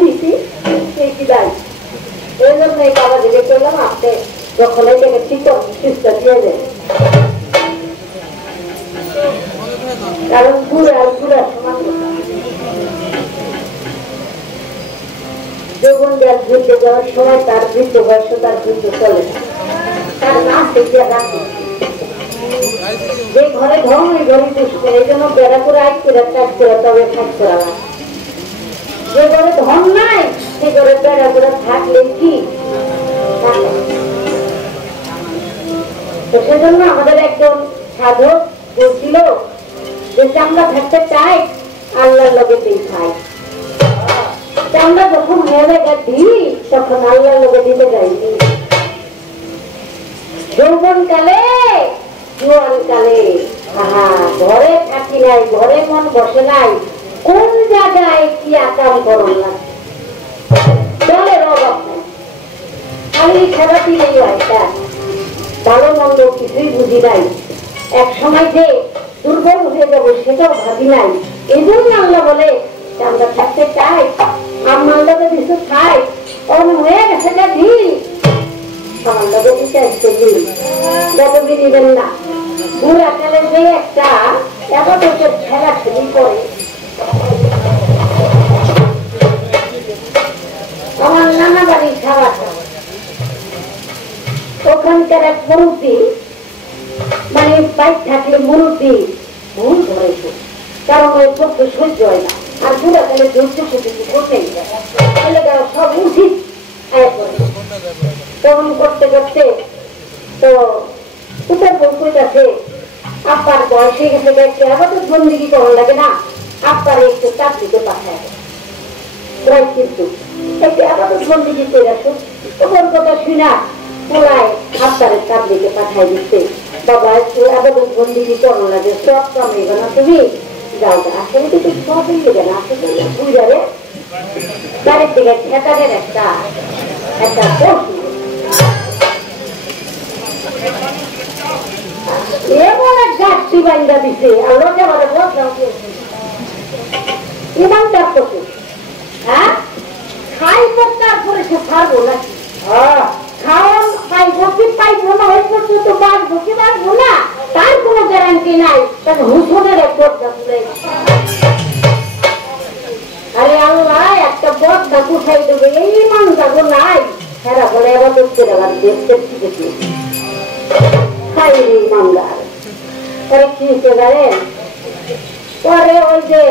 দিছি কি দায় এই জন্য এই বাবা দিকে করলাম আপনি যখন এটাকে ঠিক সুস্থ দিয়ে দেন কারণ ঘুরে আর ঘুরে সমান যৌবন যার ঘুরতে যাওয়ার সময় তার বৃদ্ধ বয়স তার বৃদ্ধ চলে না তার নাম দেখিয়া রাখে যে ঘরে ধর্ম ওই ঘরে দুষ্ট এই জন্য বেড়া করে আই করে কাজ করে তবে কাজ করা না যে ঘরে ধন নাই সে ঘরে বেড়া করে থাকলে কি তো সেজন্য আমাদের একজন সাধক বলছিল যে চামড়া থাকতে চাই আল্লাহর লগে দিই খাই চামড়া যখন হয়ে যায় দিই তখন আল্লাহর লগে দিতে যাইনি যৌবন কালে জোয়ান কালে ঘরে থাকি নাই ঘরে মন বসে নাই কোন জায়গায় কি আকাম করল না দলের অভাব নাই খালি খারাপই নেই হয় ভালো মন্দ কিছুই বুঝি নাই এক সময় যে দুর্বল হয়ে যাবো সেটাও ভাবি নাই এই জন্য আল্লাহ বলে আমরা থাকতে চাই আমার লোকে কিছু খাই অন হয়ে গেছে যা ঢিল আমার লোকে দিতে আসছে ঢিল যতদিন নিবেন না বুড়া কালে যে একটা এতটুকু খেলাখেলি করে আমার নানা বাড়ির খাওয়াটা ওখানকার এক মুরব্বী মানে বাইক থাকলে মুরব্বী ভুল ধরেছে কারণ ওই পক্ষে সহ্য হয় না আর বুড়া কালে ধরতে সে কিছু করতেই সব উচিত তখন করতে করতে তো উঠে বলতে আপার বয়সে গেছে দেখছে আবার বন্দিগি করার লাগে না আপার একটু চাকরিতে পাঠায় কিন্তু একটু আবার বন্দিগি করে আসো ওর কথা শুনা পোলায় আপনারের চাকরিতে পাঠাই দিচ্ছে বাবা একটু আবার বন্দিগি করার লাগে সব কামাইবে না তুমি যাও আসলে কিন্তু সবই লেগে না আসলে বুঝারে বাড়ির দিকে ঠেকারের একটা প্রশ্ন এমন এক গাছটি বান্ধা দিছে আর লোকে বলে বদলাম ইমানদার করছে হ্যাঁ খাইব তারপরে সে ছাড়বো নাকি খাওয়ান পাইব কি পাইবো না ওই পর্যন্ত বাঁচবো কি বাঁচবো না তার কোনো গ্যারান্টি নাই তার হুসনের এক বদলা তুলে আরে আল্লাহ একটা বদলা উঠাই দেবে এই ইমানদার নাই হেরা বলে এবার দেখতে দেবার দেখতে শিখেছি খাই রে ইমানদার পরে কি হতে পারেন পরে ওই যে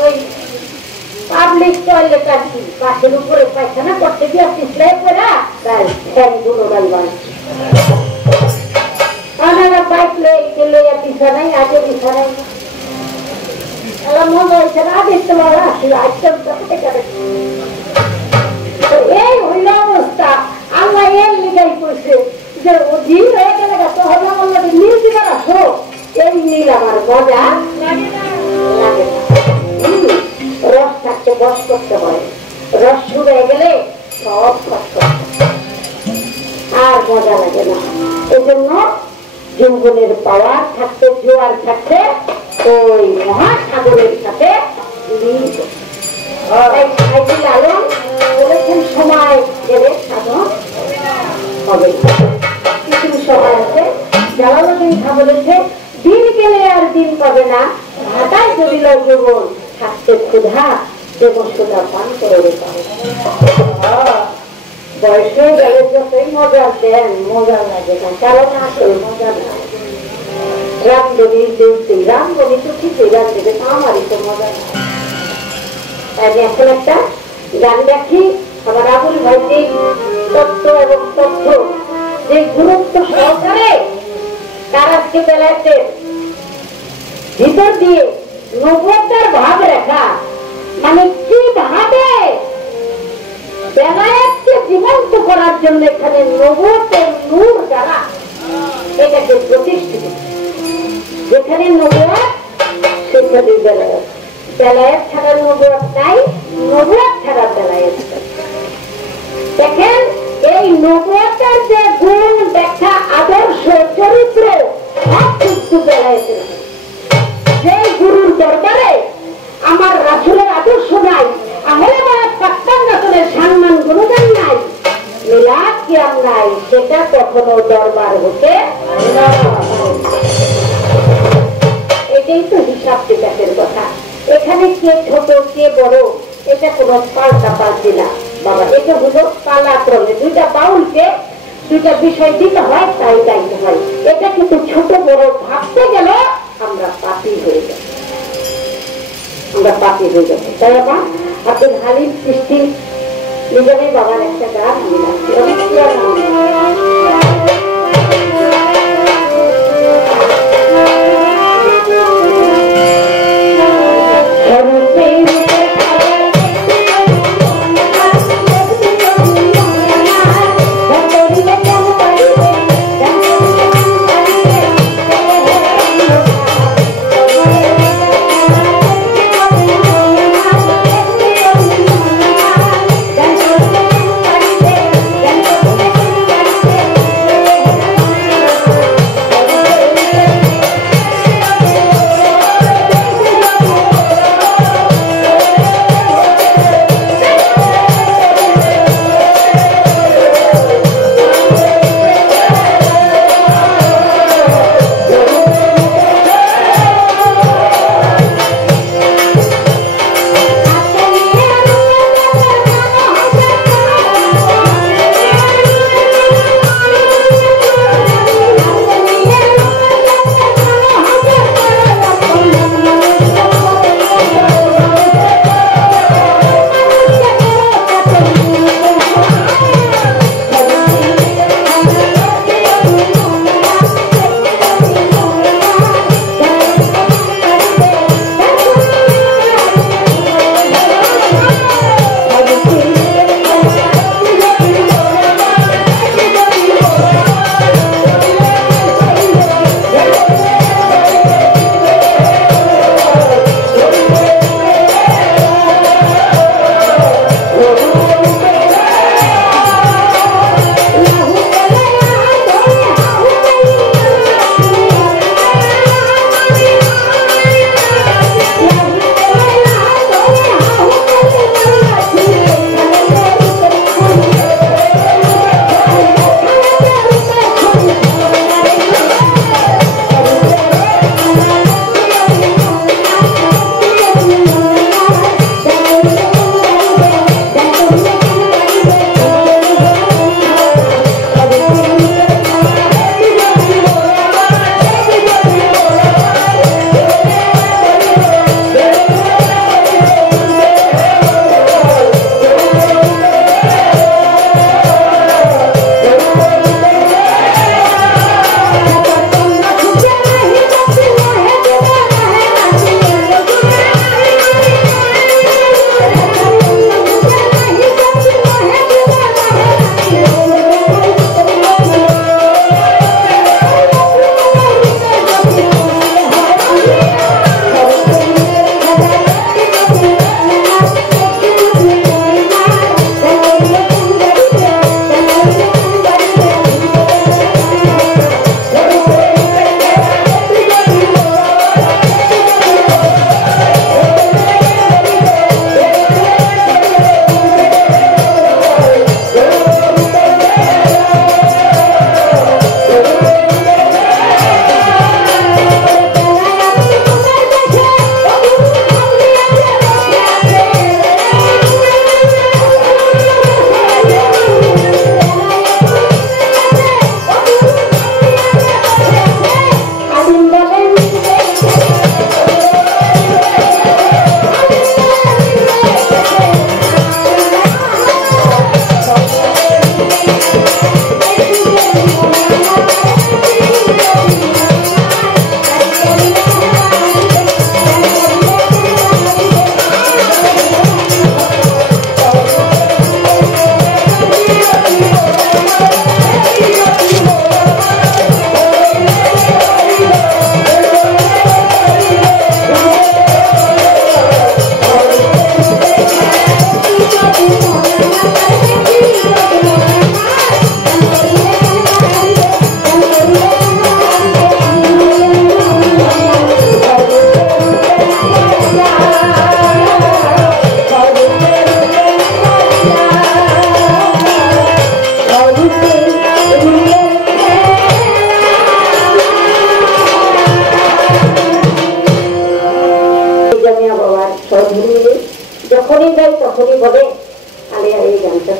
ওই পাবলিক টয়লেট আর কি পাশের উপরে পায়খানা করতে গিয়ে পিছলাই করে ফ্যান গুলো ডালবান আপনারা বাইক লইয়া বিছানাই আগে বিছানাই মনে হয়েছে না আগে তোমার আসলে আজকাল এই হইল অবস্থা আল্লাহ এর লিগাই করছে যে ও দিন হয়ে গেলে তো হবে আমার নীল দিবার আসো এই নীল আমার মজা লাগে না রস থাকতে বস করতে হয় রস শুরু হয়ে গেলে সব কষ্ট আর মজা লাগে না এই জন্য যৌবনের পাওয়ার থাকতে জোয়ার থাকতে ওই মহাসাগরের সাথে লালন বলেছেন সময় গেলে সাধন হবে কিছু সময় আছে জালালউদ্দিন খাঁ বলেছে দিন গেলে আর দিন পাবে না ভাটায় যদি যৌবন থাকতে ক্ষুধা যেমন সোজা পান করে রেখা বয়স হয়ে গেলে যতই মজা দেন মজা লাগে না কারণ আসলে মজা না রামদনি দেবী রামদনি তো ঠিকই গান দেবে আমারই তো মজা না এখন একটা গান দেখি আমার আবুল ভাইজির তত্ত্ব এবং তথ্য যে গুরুত্ব সহকারে তার আজকে বেলাতে ভিতর দিয়ে নবতার ভাব রেখা মানে কিভাবে বেলায়েতকে জীবন্ত করার জন্য এখানে নবতের নূর দ্বারা এটাকে প্রতিষ্ঠিত যেখানে নবুয়ত সেখানে বেলায়েত বেলায়েত ছাড়া নবুয়ত নাই নবুয়ত ছাড়া বেলায়েত দেখেন এই নবুয়তের যে গুণ ব্যাখ্যা আদর্শ চরিত্র সব কিছু বেলায়েতের যে গুরুর দরবারে আমার রাসূলের আদর্শ নাই কখনো দরবার হতে না। এটাই তো হিসাব টিকাসের কথা। এখানে কে ছোট কে বড় এটা কোনো পাল্টা পাল্টি না বাবা। এটা হলো পালাক্রমে দুইটা বাউলকে দুইটা বিষয় দিতে হয়, তাই গাইতে হয়। এটা কিন্তু ছোট বড় ভাবতে গেলে আমরা পাপি হয়ে যাব, আমরা পাপি হয়ে যাবো। তাই আমার আব্দুল হালিম সৃষ্টি নিজেরই বাবার একটা গান যখনই যাই তখনই বলে আলিয়া এই গানটা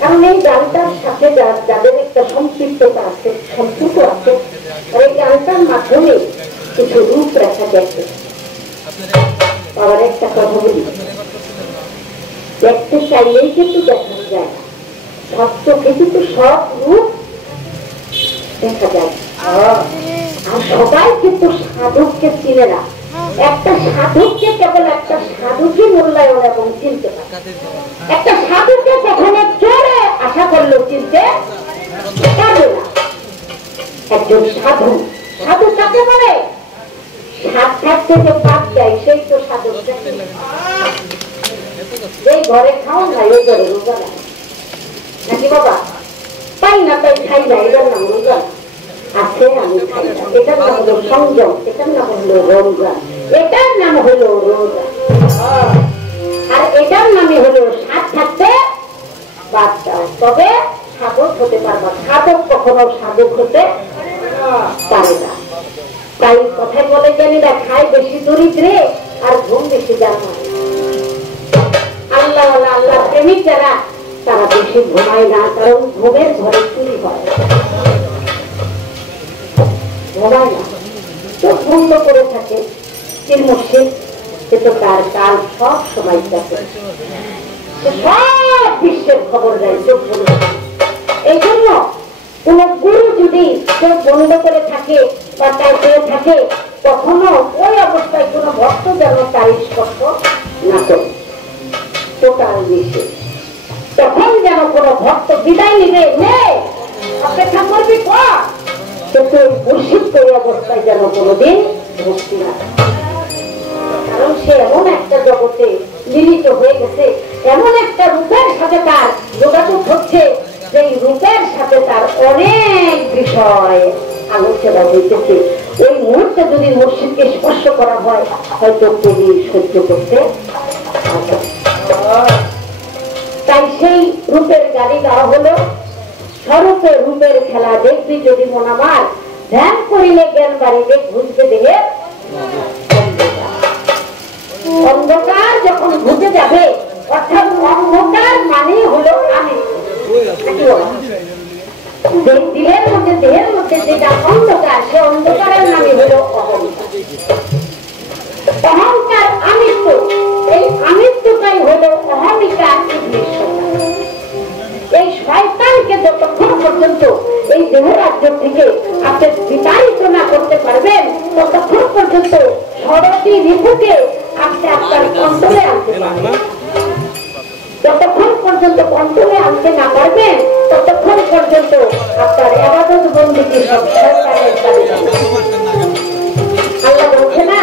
কারণ এই গানটার সাথে যাদের একটা সম্পৃক্ততা আছে, সম্পর্ক আছে, এই গানটার মাধ্যমে কিছু রূপ রাখা গেছে। আবার একটা কথা বলি, দেখতে চাইলেই কিন্তু দেখা যায়, সব চোখে কিন্তু সব রূপ দেখা যায়। আর সবাই কিন্তু সাধককে চিনে না। একটা সাধককে কেবল একটা সাধুকে মূল্যায়ন এবং চিনতে পারে। একটা সাধুকে কখনো জোরে আশা করলেও চিনতে পারবে না। একজন সাধু, সাধু কাকে বলে? সাত থাকতে যে পাপ দেয় সেই তো সাধু। এই ঘরে খাও না, এই ঘরে রোজা না নাকি বাবা? পাই না তাই খাই না, এটার নাম রোজা আছে, আমি খাই না, এটার নাম হলো সংযম, এটার নাম হলো রমজান, এটার নাম হলো রোজা। আর এটার নামে হলো সাত থাকতে বাদ দাও, তবে সাধক হতে পারবা। সাধক কখনো সাধক হতে পারে না। তাই কথায় বলে জানি না, খায় বেশি দরিদ্রে আর ঘুম বেশি জানা। আল্লাহ আল্লাহ প্রেমিক যারা, তারা বেশি ঘুমায় না, কারণ ঘুমের ঘরে চুরি হয়, ঘুমায় না, চোখ বন্ধ করে থাকে। মুর্শিদ কিন্তু তার কাল সব সময় থাকে, সব বিশ্বের খবর দেয় চোখ বন্ধ। এই জন্য কোন গুরু যদি চোখ বন্ধ করে থাকে বা তাই করে থাকে, তখনও ওই অবস্থায় কোন ভক্ত যেন তার স্পর্শ না করে, টোটাল বিশ্বে। তখন যেন কোন ভক্ত বিদায় নিবে, অপেক্ষা করবি কিন্তু মুর্শিদ ওই অবস্থায় যেন কোনদিন ভক্তি না। কারণ সে এমন একটা জগতে মিলিত হয়ে গেছে, এমন একটা রূপের সাথে তার যোগাযোগ হচ্ছে, সেই রূপের সাথে তার অনেক বিষয় আলোচনা হইতেছে। ওই মুহূর্তে যদি মুর্শিদকে স্পর্শ করা হয়, হয়তো কবি সহ্য করতে পারবে। তাই সেই রূপের গাড়ি গাওয়া হলো, স্বরূপে রূপের খেলা দেখবি যদি মন আমার, ধ্যান করিলে জ্ঞান বাড়িবে, ঘুরবে দেহে অন্ধকার যখন ঘুরে যাবে, অর্থাৎ অন্ধকার মানে হলো আমি। দিলের মধ্যে দেহের মধ্যে যেটা অন্ধকার, সে অন্ধকারের নামে হলো অহংকার। অহংকার আমিত্ব, এই আমিত্বটাই হলো অহমিকা। এই শয়তানকে যতক্ষণ পর্যন্ত এই দেহ রাজ্য থেকে আপনি বিতাড়িত না করতে পারবেন, ততক্ষণ পর্যন্ত ষড়টি রিপুকে আপনি আপনার কন্ট্রোলে আনতে পারবেন। যতক্ষণ পর্যন্ত কন্ট্রোলে আনতে না পারবেন, ততক্ষণ পর্যন্ত আপনার ইবাদত বন্দেগী সব শয়তানের চালিয়ে যাবে। আল্লাহ বলছে না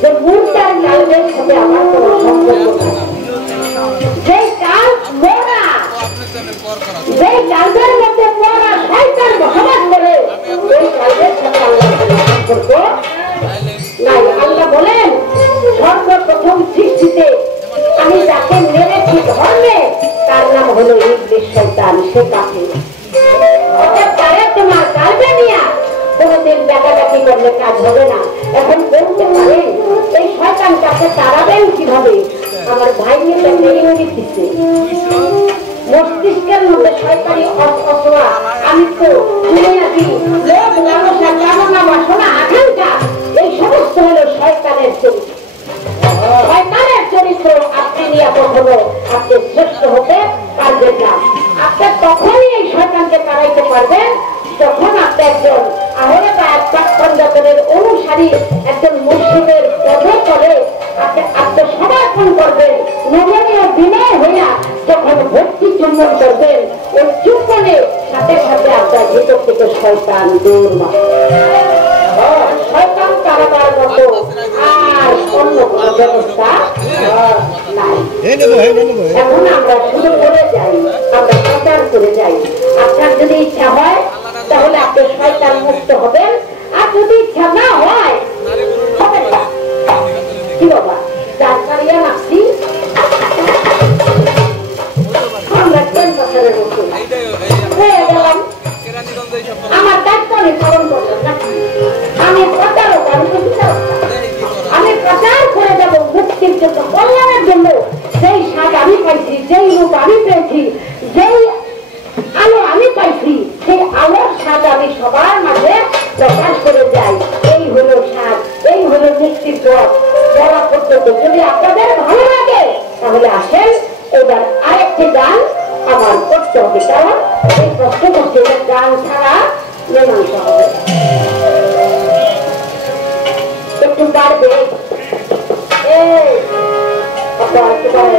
যে মুরতার কালবের সাথে আমার কোনো সম্পর্ক নেই। যে কাল মোরা, যে কালবের মধ্যে মোরা শয়তান বসবাস করে, ওই কালবের সাথে আল্লাহ সম্পর্ক নাই। আল্লাহ বলেন সর্বপ্রথম সৃষ্টিতে আমি যাকে মেরেছি ধর্মে, তার নাম হলো ইবলিস, শয়তান। সে কাফির। তারা তোমার কালবে নিয়ে কোনদিন ডাকাডাকি করলে কাজ হবে না। এখন বলতে পারেন এই শয়তান কাছে তাড়াবেন কিভাবে? আমার ভাই নিয়ে ইঙ্গিত দিচ্ছে, মস্তিষ্কের মধ্যে শয়তানি অসোয়া, আমি তো দুনিয়াবি লোভ লালসা কামনা বাসনা আকাঙ্ক্ষা, এই সমস্ত হলো শয়তানের চরিত্র। শয়তানের চরিত্র আপনি নিয়ে কখনো আপনি শ্রেষ্ঠ হতে পারবেন না। আপনি তখনই এই শয়তানকে তাড়াইতে পারবেন যখন আপনি একজন আহলে বা একজন অনুসারী, একজন মুর্শিদের পদতলে আপনি আত্মসমর্পণ করবেন, নমনীয় বিনয় হইয়া যখন ভক্তি চুম্বন করবেন, ওই চুম্বনের সাথে সাথে আপনার ভিতর থেকে শয়তান দূর মারে। শয়তান তাড়াবার মতো আর অন্য কোনো ব্যবস্থা নাই। এখন আমরা শুরু করে যাই, আমরা প্রচার করে যাই। আপনার যদি ইচ্ছা হয় তাহলে আপনি শয়তান মুক্ত হবেন, আর যদি ইচ্ছা না হয় হবে না। কি বাবা চার কারিয়া নাচছি আমরা কেন বছরের মতো হয়ে গেলাম। আমার দায়িত্ব আমি পালন করলাম না। আমি প্রচারক, আমি তো বিচারক। আমি প্রচার করে যাবো মুক্তি আমি পেয়েছি, যেই আলো আমি পাইছি সেই আলোর স্বাদ আমি সবার মাঝে প্রকাশ করে যাই। এই হলো স্বাদ, এই হলো মুক্তির পথ বলা পর্যন্ত। যদি আপনাদের ভালো লাগে তাহলে আসেন এবার আরেকটি গান আমার করতে হবে, কারণ এই কষ্ট করছে গান ছাড়া মীমাংসা হবে। একটু পারবে আপনার একটু পারবে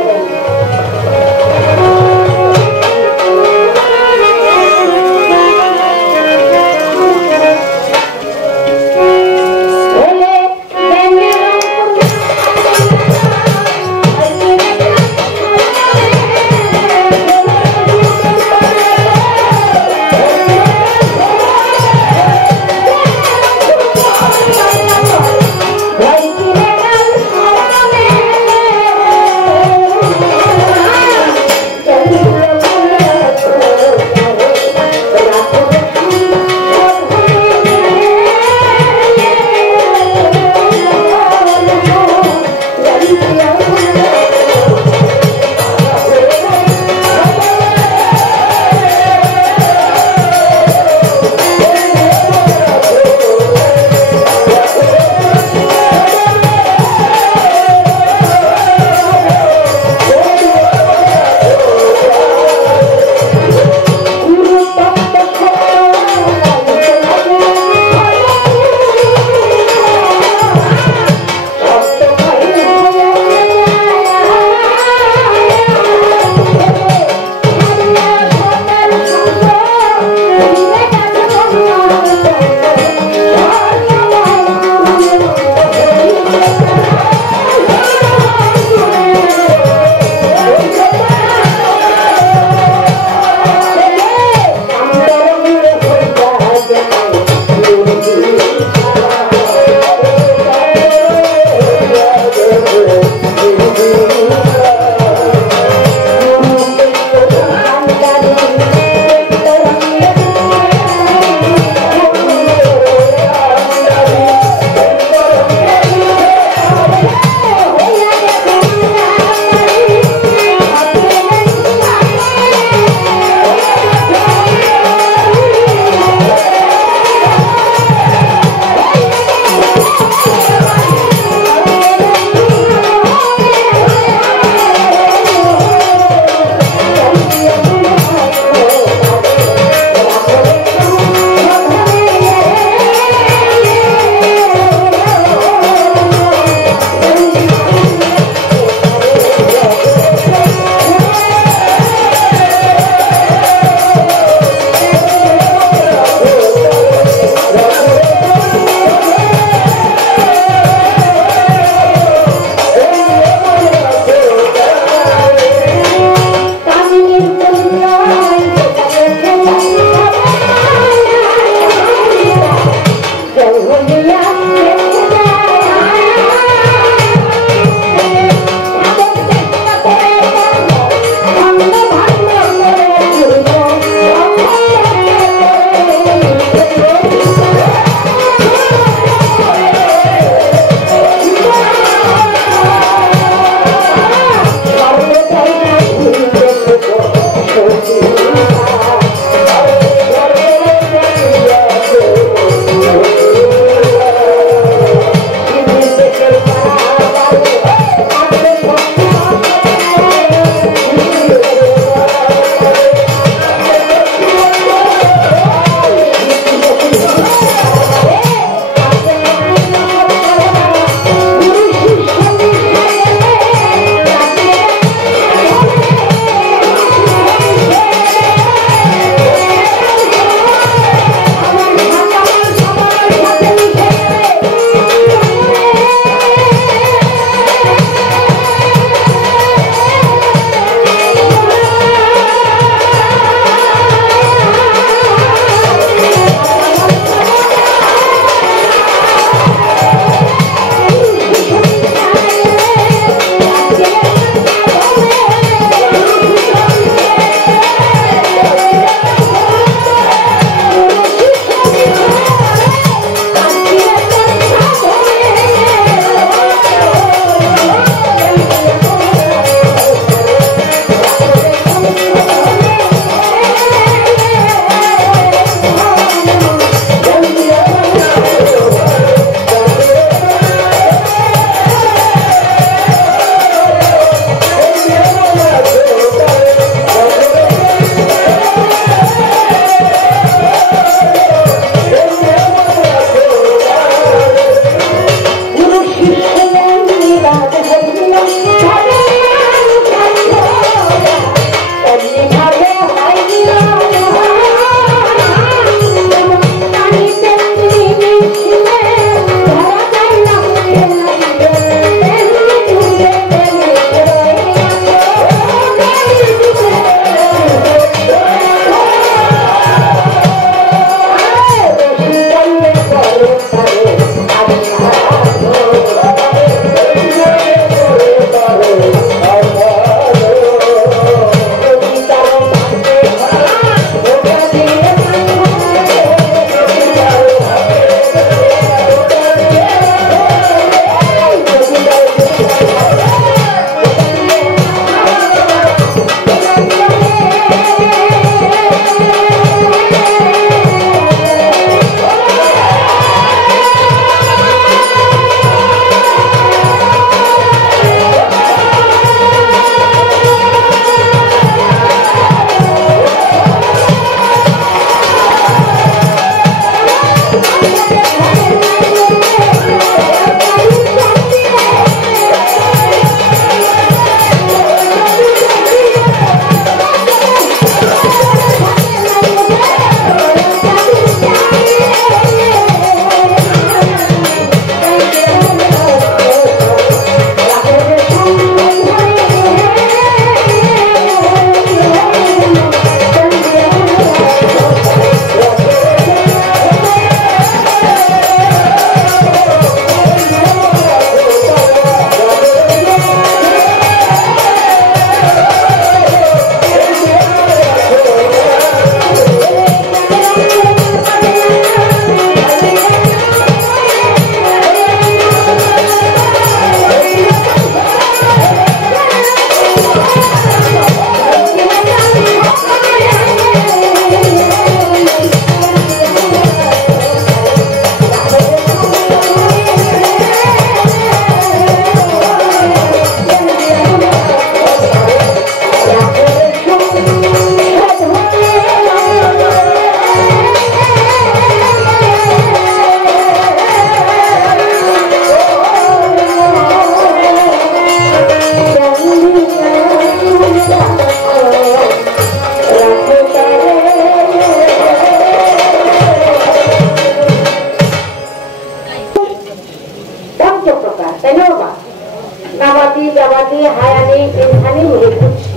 বাবাদি বাবাদি হায়ানি ইনসানি হয়ে ঘুরছি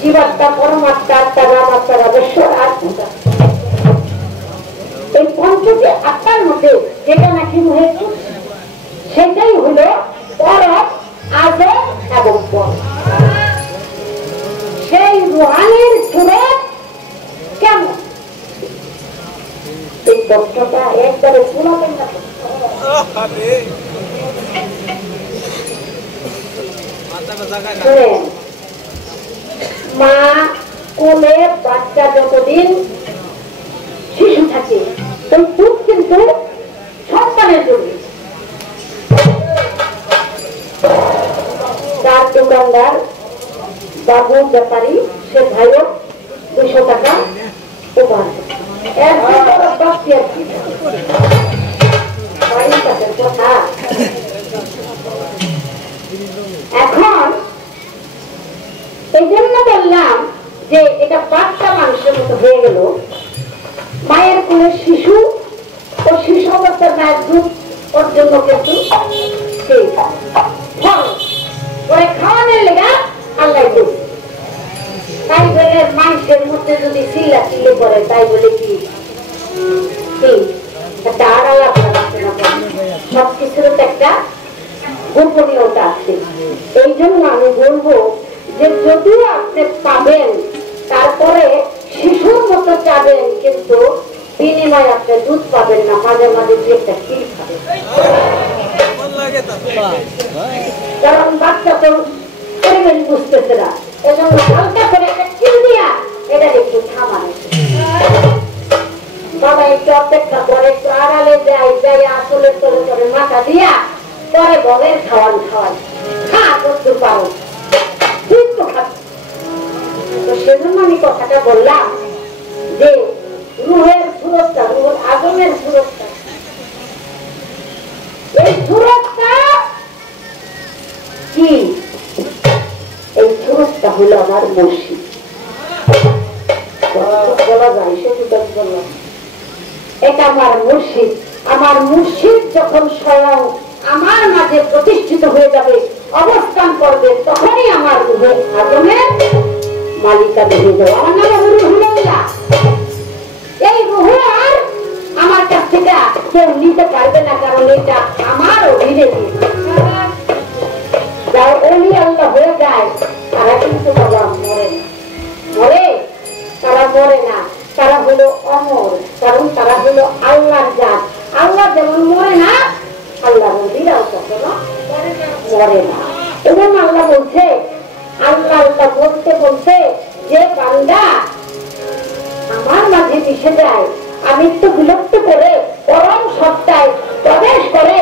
জীবাত্মা পরমাত্মা আত্মা রামেশ্বর আত্মা এই পঞ্চটি আত্মার মধ্যে যেটা নাকি হয়ে ঘুরছে সেটাই হলো পরম আদম এবং পর সেই রুহানির সুরত কেমন এই তথ্যটা একবারে শোনাবেন না শুনেন মা কোলে বাচ্চা যতদিন শিশু থাকে ওই দুধ কিন্তু সন্তানের জন্য তার দোকানদার বাবু ব্যাপারী সে ভাইও 200 টাকা উপহার এখন এই জন্য বললাম যে এটা বাচ্চা মানুষের মতো হয়ে গেল মায়ের কোলে শিশু ও শিশু অবস্থার মায়ের দুধ ওর জন্য কিন্তু পরে খাওয়ানোর লেগা আল্লাহ দুধ তাই বলে মানুষের মধ্যে যদি চিল্লা চিল্লি করে তাই বলে কি একটা আড়ালা সবকিছুর একটা গোপনীয়তা আছে এই জন্য আমি বলবো যে যদিও আপনি পাবেন তারপরে শিশুর মতো চাবেন কিন্তু বিনিময় আপনি দুধ পাবেন না মাঝে মাঝে যে একটা ক্ষীর খাবেন কারণ বাচ্চা তো পরিবেশ বুঝতেছে না এজন্য হালকা করে একটা ক্ষীর দিয়া এটা একটু থামানো বাবা একটু অপেক্ষা করে একটু আড়ালে যাই আসলে চলে চলে মাথা দিয়া পরে বলের খাওয়ান খা করতে পারো কিন্তু তো সেজন্য আমি কথাটা বললাম যে রুহের সুরক্ষা রুহের আগমের সুরক্ষা এই সুরক্ষা কি এই সুরক্ষা হলো আমার মসজিদ বলা যায় সেটা বললাম এটা আমার মুর্শিদ যখন স্বয়ং আমার মাঝে প্রতিষ্ঠিত হয়ে যাবে অবস্থান করবে তখনই আমার রুহে আগমের মালিকা হয়ে যাবে আমার নাম রুহুল্লাহ এই রুহ আর আমার কাছ থেকে কেউ নিতে পারবে না কারণ এটা আমার অধীনে যারা ওলি আল্লাহ হয়ে যায় তারা কিন্তু বাবা মরে তারা মরে না তারা হলো অমর কারণ তারা হলো আল্লাহর জাত আল্লাহ যেমন মরে না আল্লাহ নবীরাও কখনো মরে না এবং আল্লাহ বলছে আল্লাহ বলতে যে বান্দা আমার মাঝে মিশে যায় আমি তো বিলুপ্ত করে পরম সত্তায় প্রবেশ করে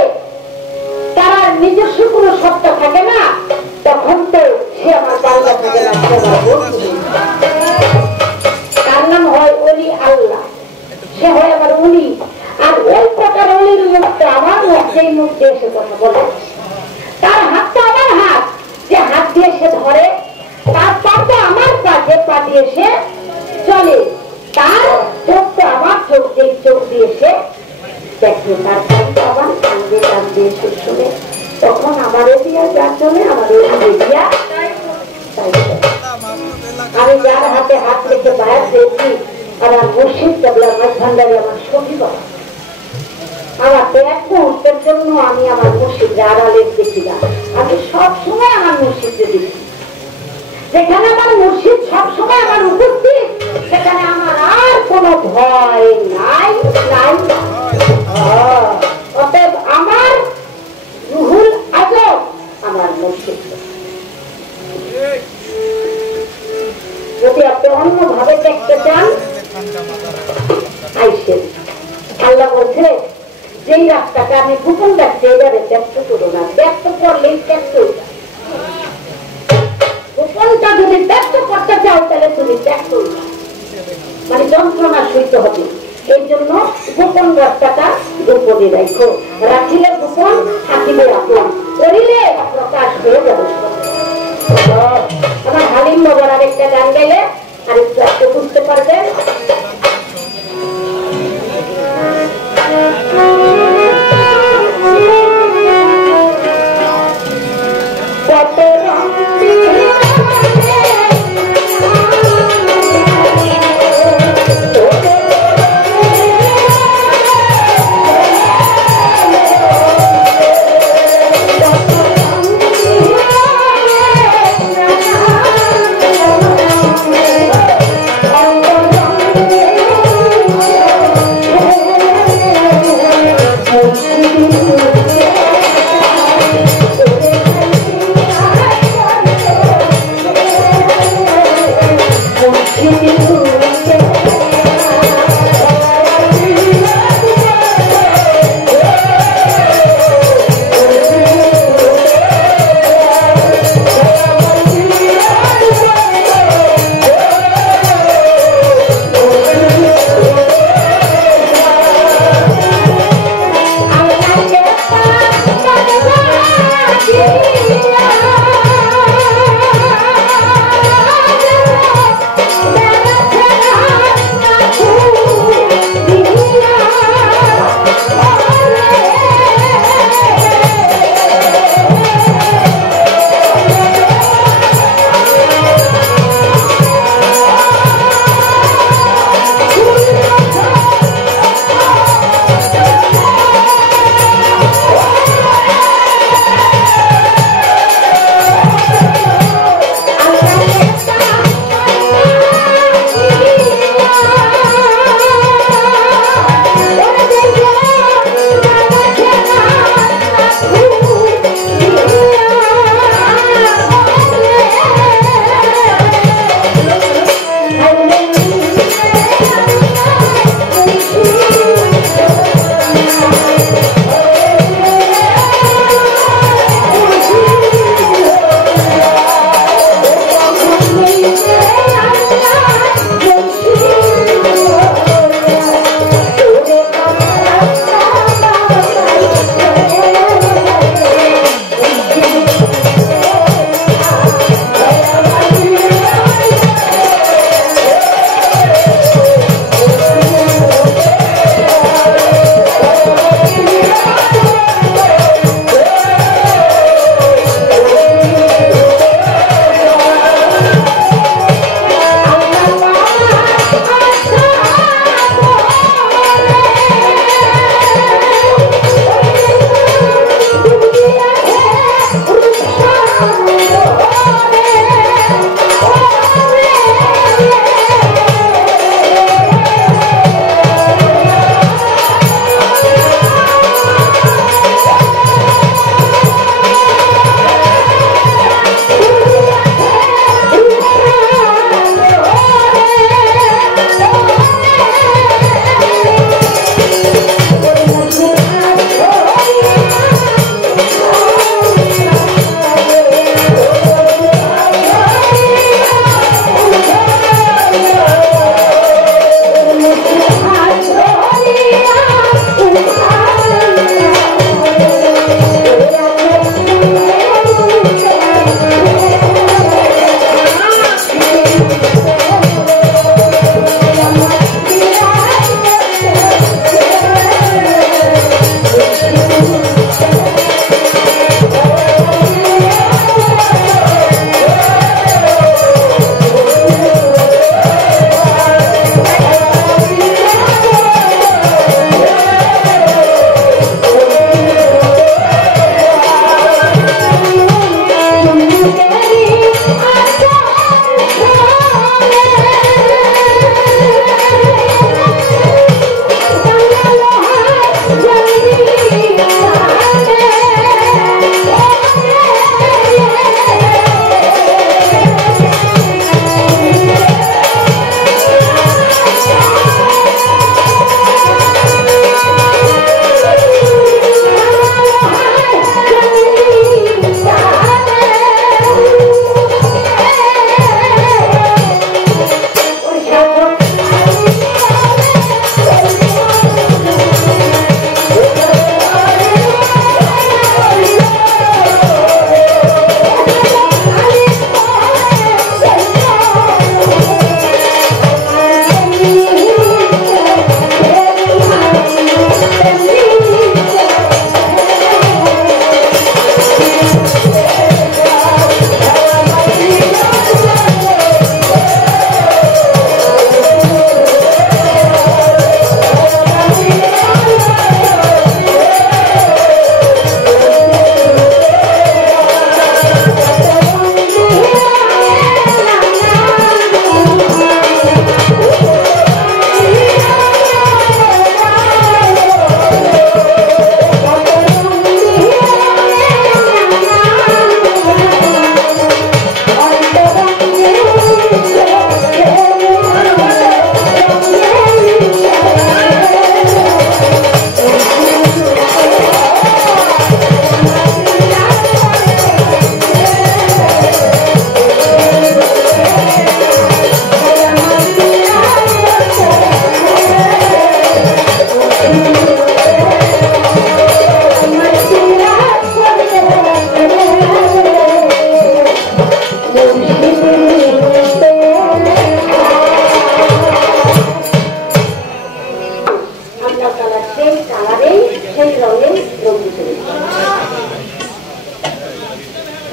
তার নিজস্ব কোনো সত্তা থাকে না তখন তো সে আমার বান্দা থাকে না তার নাম হয় ওলি আল্লাহ সে হয় আমার উনি আর ওই প্রকার অলির মুখটা আমার মুখ যেই মুখ দিয়ে সে কথা বলে তার হাতটা আমার হাত যে হাত দিয়ে সে ধরে তার পাটা আমার পা যে পা দিয়ে সে চলে তার চোখটা আমার চোখ যেই চোখ দিয়ে সে দেখে তার কানটা আমার কান দিয়ে সে শুনে তখন আমার দিয়া যার জন্য আমাদের দিয়া আমি যার হাতে হাত রেখে বাইরে দিয়েছি আমার মুর্শিদ কেবলার ভান্ডারে আমার সঙ্গী বাবা আমার তো এক মুহূর্তের জন্য আমি আমার মুর্শিদে আড়ালে দেখি না আমি সবসময় আমার মুর্শিদে দেখি যেখানে আমার মুর্শিদ সবসময় আমার উপস্থিত সেখানে আমার আর কোনো ভয় নাই অতএব আমার রুহুল আজম আমার মুর্শিদ যদি আপনি অন্য ভাবে দেখতে চান আইসেন আল্লাহ বলছে যেই রাস্তাটা আমি গোপন রাখছি এবারে ব্যক্ত করো না ব্যক্ত করলেই ব্যক্ত গোপনটা যদি ব্যক্ত করতে চাও তাহলে তুমি ব্যক্ত মানে যন্ত্রণা সইতে হবে এই জন্য গোপন রাস্তাটা গোপনে রাখো রাখিলে গোপন থাকিলে আপন করিলে প্রকাশ হয়ে যাবে আমার হালিম বাবার আরেকটা গান গেলে আরেকটু একটু বুঝতে পারবেন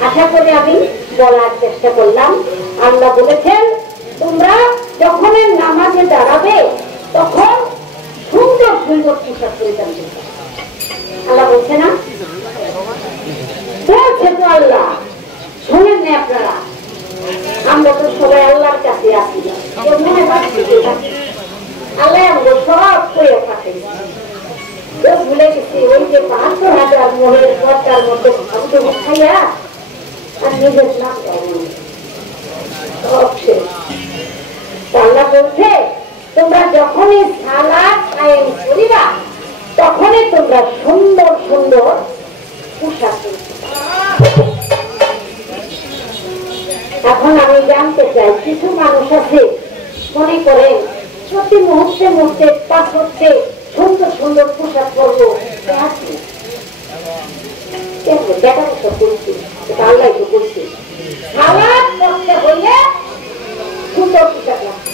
আশা করি আমি বলার চেষ্টা করলাম। আল্লাহ বলেছেন তোমরা যখন নামাজে দাঁড়াবে তখন সুন্দর সুন্দর পোশাক পরিধান করবে। আল্লাহ বলছে না? বলছে তো আল্লাহ, শোনেন না আপনারা? আমরা তো সবাই আল্লাহর কাছে আসি, মনে পাচ্ছি আল্লাহ আমাদের সব করে থাকে। ভুলে গেছি ওই যে ৭২,০০০ মোহের সরকার মধ্যে খাইয়া আর নিজের নাম সব শেষ। আল্লাহ বলছে তোমরা যখনই সালাত কায়েম করিবা তখনই তোমরা সুন্দর সুন্দর পোশাক। এখন আমি জানতে চাই, কিছু মানুষ আছে মনে করেন প্রতি মুহূর্তে মুহূর্তে পাঁচ হচ্ছে সুন্দর সুন্দর পোশাক পরবো। দেখা সব করছি, আল্লাহ তো করছি। সালাত করতে হইলে সুন্দর পোশাক লাগবে।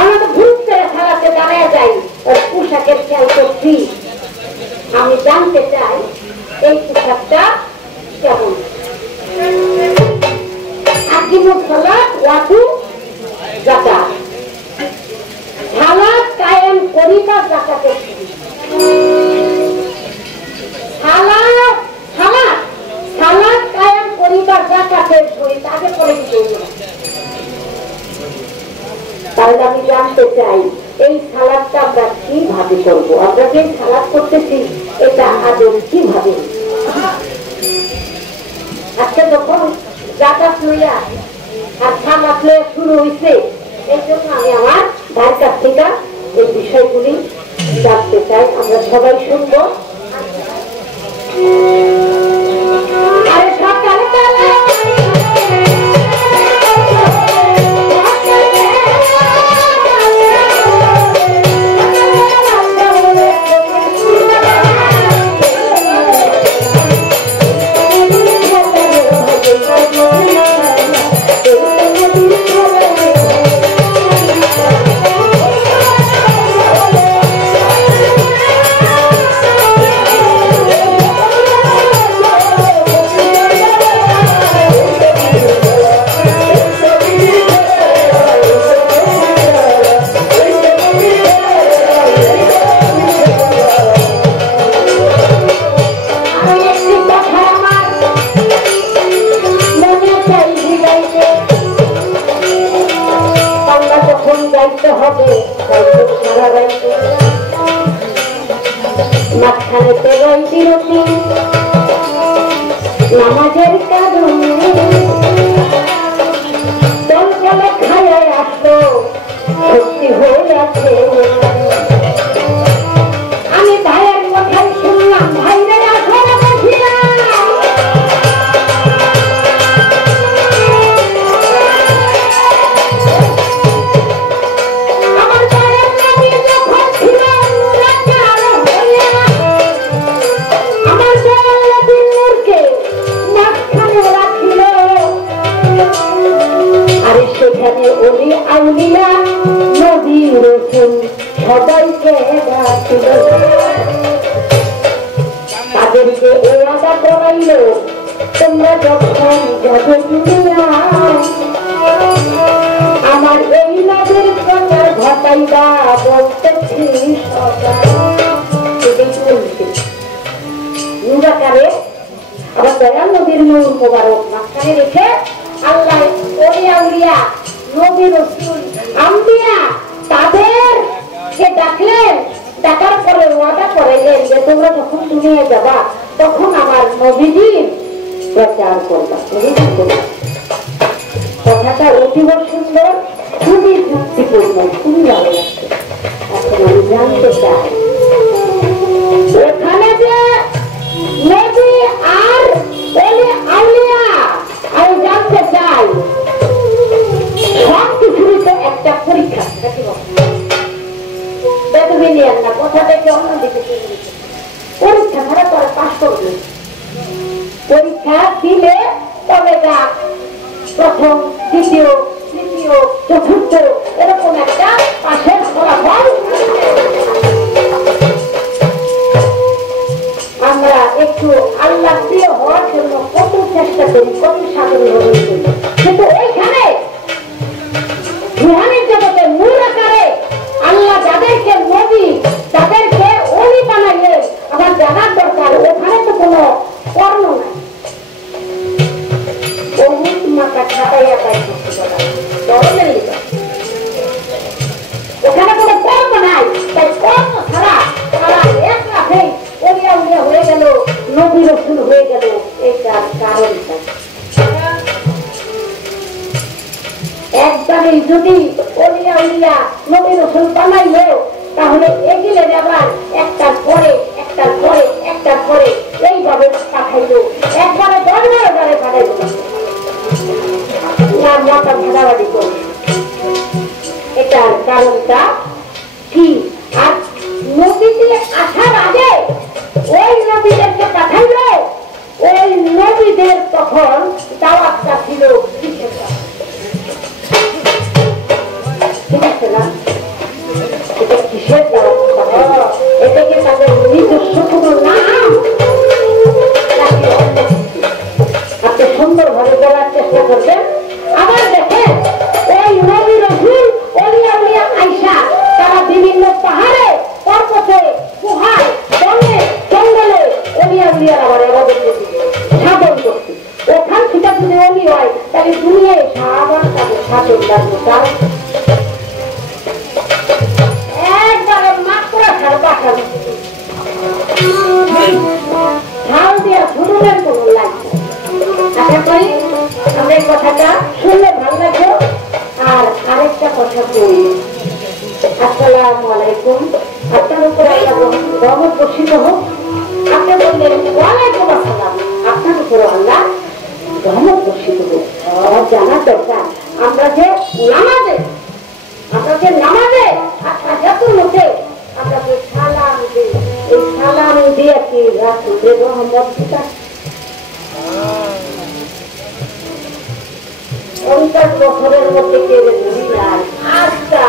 আমরা তো ভুল করে সালাতে দাঁড়ায় যাই, ওই পোশাকের খেয়াল করছি। আমি জানতে চাই এই পোশাকটা কেমন। আকিমুস সালাত ওয়াতু যাকাত, সালাত কায়েম করিবা যাকাতের সহিত। সালাত কায়েম করিবা যাকাতের সহিত আগে পরে কি? তাহলে আমি জানতে চাই এই সালাদটা আমরা কিভাবে করবো? আমরা যে সালাদ করতেছি এটা আদৌ কিভাবে? আজকে যখন জাকাত লইয়া আর সালাদ লইয়া শুরু হয়েছে, এই জন্য আমি আমার ভাইয়ের কাছ থেকে এই বিষয়গুলি জানতে চাই। আমরা সবাই শুনবো। আরে সকালে মাঝখানে তেরোই বিরতি নামাজের কারণে দল চলে খায় আসতো ভর্তি হয়ে আছে। আমি ভাইয়ের কথাই শুনলাম, ভাইরে আসো না বসিয়া। ওলি আউলিয়া নবী রাসূল সবাইকে ডাকিল, তাদেরকে ওয়াদা করাইল তোমরা যখন যাবে দুনিয়ায় আমার এই নবীর কথা ঘটাইবা বলতেছি সবাই। আবার দয়াল নবীর নূর মোবারক মাঝখানে রেখে আল্লাহ ওলি আউলিয়া নবী রাসূল আম্বিয়া তাদেরকে ডাকলেন। ডাকার পরে ওয়াদা করাইলেন যে তোমরা যখন দুনিয়ায় যাবা তখন আমার নবীজির প্রচার করবা। কথাটা অতীব সুন্দর, খুবই যুক্তিপূর্ণ, খুবই ভালো লাগছে। এখন আমি জানতে চাই এখানে যে নবী আর ওলি আউলিয়া, আমি জানতে চাই সব কিছুরই তো একটা পরীক্ষা। কথাটাকে অন্যদিকে পরীক্ষা ছাড়া তারা পাস করবে। পরীক্ষা দিলে তবে প্রথম, দ্বিতীয়, তৃতীয়, চতুর্থ এরকম একটা পাশের ফলাফল একটু আল্লাহ প্রিয় হওয়ার জন্য কত চেষ্টা করি, কত সাধন করি, কিন্তু ওইখানে রুহানি জগতে মূল আকারে আল্লাহ যাদেরকে নবী, যাদেরকে ওলি বানাইলে আমার জানার দরকার, ওখানে তো কোনো কর্ম নাই। বহুত মাথা খাটাইয়া পাই ওখানে কোনো কর্ম নাই, তাই কর্ম ছাড়া তারা এক রাখে ওলিয়া উলিয়া হয়ে গেল, নবী রসুল হয়ে গেল। এইটার কারণটা একবারে যদি ওলিয়া উলিয়া নবী রসুল বানাইলো, তাহলে এগুলো আবার একটার পরে একটার পরে একটার পরে এইভাবে পাঠাইলো, একবারে 10-12 বারে পাঠাইলো না, মাথা ভাড়াবাড়ি করে। এটার কারণটা কি? আর নবীতে আসার আগে ওই নবীদেরকে পাঠাইলো, ওই নবীদের তখন দাওয়াতটা ছিল কিসের? ঠিক আছে না? এটা কিসের দাওয়াত? এটা কি তাদের নিজস্ব কোনো নাম? আপনি সুন্দরভাবে বলার চেষ্টা করবেন। আবার দেখেন ওই নবী রসুল ওলিয়া উলিয়া আইসা তারা বিভিন্ন পাহাড়ে, পর্বতে, গুহায়, বনে, জঙ্গলে ওলিয়া উলিয়ার আবার এবাদত সাধন করছে। ওখান থেকে যদি ওলি হয় তাহলে দুনিয়ায় সাধারণ তাদের সাধন লাগবে। একবারে মাত্র বাসা ঝাল দিয়া শুরুনের কোনো লাগবে। আশা করি আমার কথাটা শুনলে ভালো লাগলো। আর আরেকটা কথা বলি, আসসালামু আলাইকুম, আপনার উপরে রহমত বর্ষিত হোক। আপনি বললেন ওয়ালাইকুম আসসালাম, আপনার উপরে আল্লাহ রহমত বর্ষিত হোক। জানার দরকার আমরা যে নামাজে তাহাজ্জুদের মধ্যে আমরা যে সালাম দিই, এই সালাম দিয়ে কি রাসূলের রহমত দিতা? 50 বছরের মধ্যে কেউ ধরি নাই আস্তা।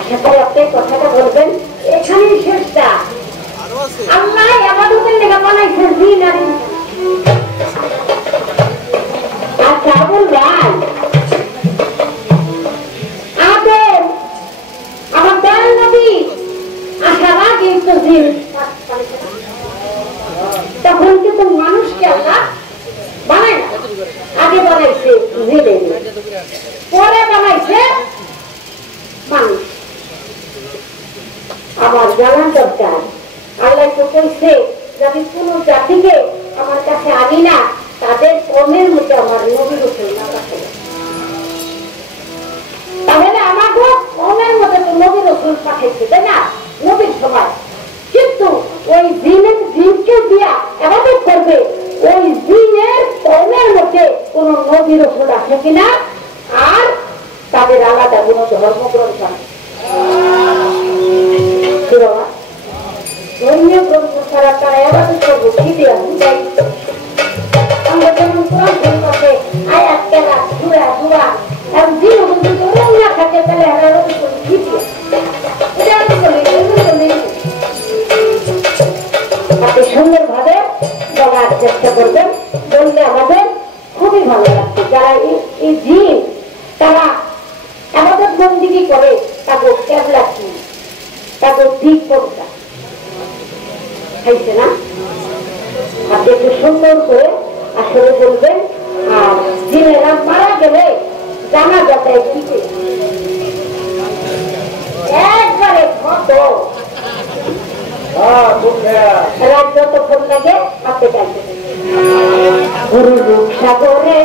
আশা করি আপনি কথাটা বলবেন। এখানেই শেষটা। আল্লাহ ইবাদতের লেগে বানাইছেন জিন আর ইনসান। আচ্ছা আবুল ভাই, আদম আমার দয়াল নবী আসার আগে তো জিন, তখন কিন্তু মানুষকে আল্লাহ বানায় না। আগে বানাইছে জিন, পরে বানাইছে মানুষ। আমার জানার দরকার, আল্লাহ তো কইছে যে আমি কোন জাতিকে আমার কাছে আনি না তাদের কর্মের মধ্যে আমার নবী রসুল না পাঠাবো। তাহলে আমাকে কর্মের মধ্যে তো নবী রসুল পাঠাইছে, তাই না? নবীর সময় কিন্তু ওই জিনকে দিয়া ইবাদত করবে, ওই জিনের কর্মের মধ্যে কোন নবী রসুল আছে কিনা, আর তাদের আলাদা কোন ধর্মগ্রন্থ আছে? ধর্মীয় গ্রন্থ ছাড়া তারা ইবাদত করবো কি দিয়া? আমরা যেমন কোরআন শরীফ আছে আয়াত কেরা সূরা দোয়া, এবং জিন যদি ওরকম না থাকে তাহলে ইবাদত করবো কি দিয়া? এটা আমি বলি আপনি সুন্দরভাবে বলার চেষ্টা করবেন, বললে আমাদের খুবই ভালো লাগছে। যারা এই জিন তারা ইবাদত বন্দেগী করে, তাদের কেবলা কি, তাদের দিক কোনটা খাইছে না? আপনি একটু সুন্দর করে আসলে বলবেন। আর জিনেরা মারা গেলে জানা যাতে একবারে কত রাত যতক্ষণ লাগে আপনি জানতে গুরু রূপ সাগরে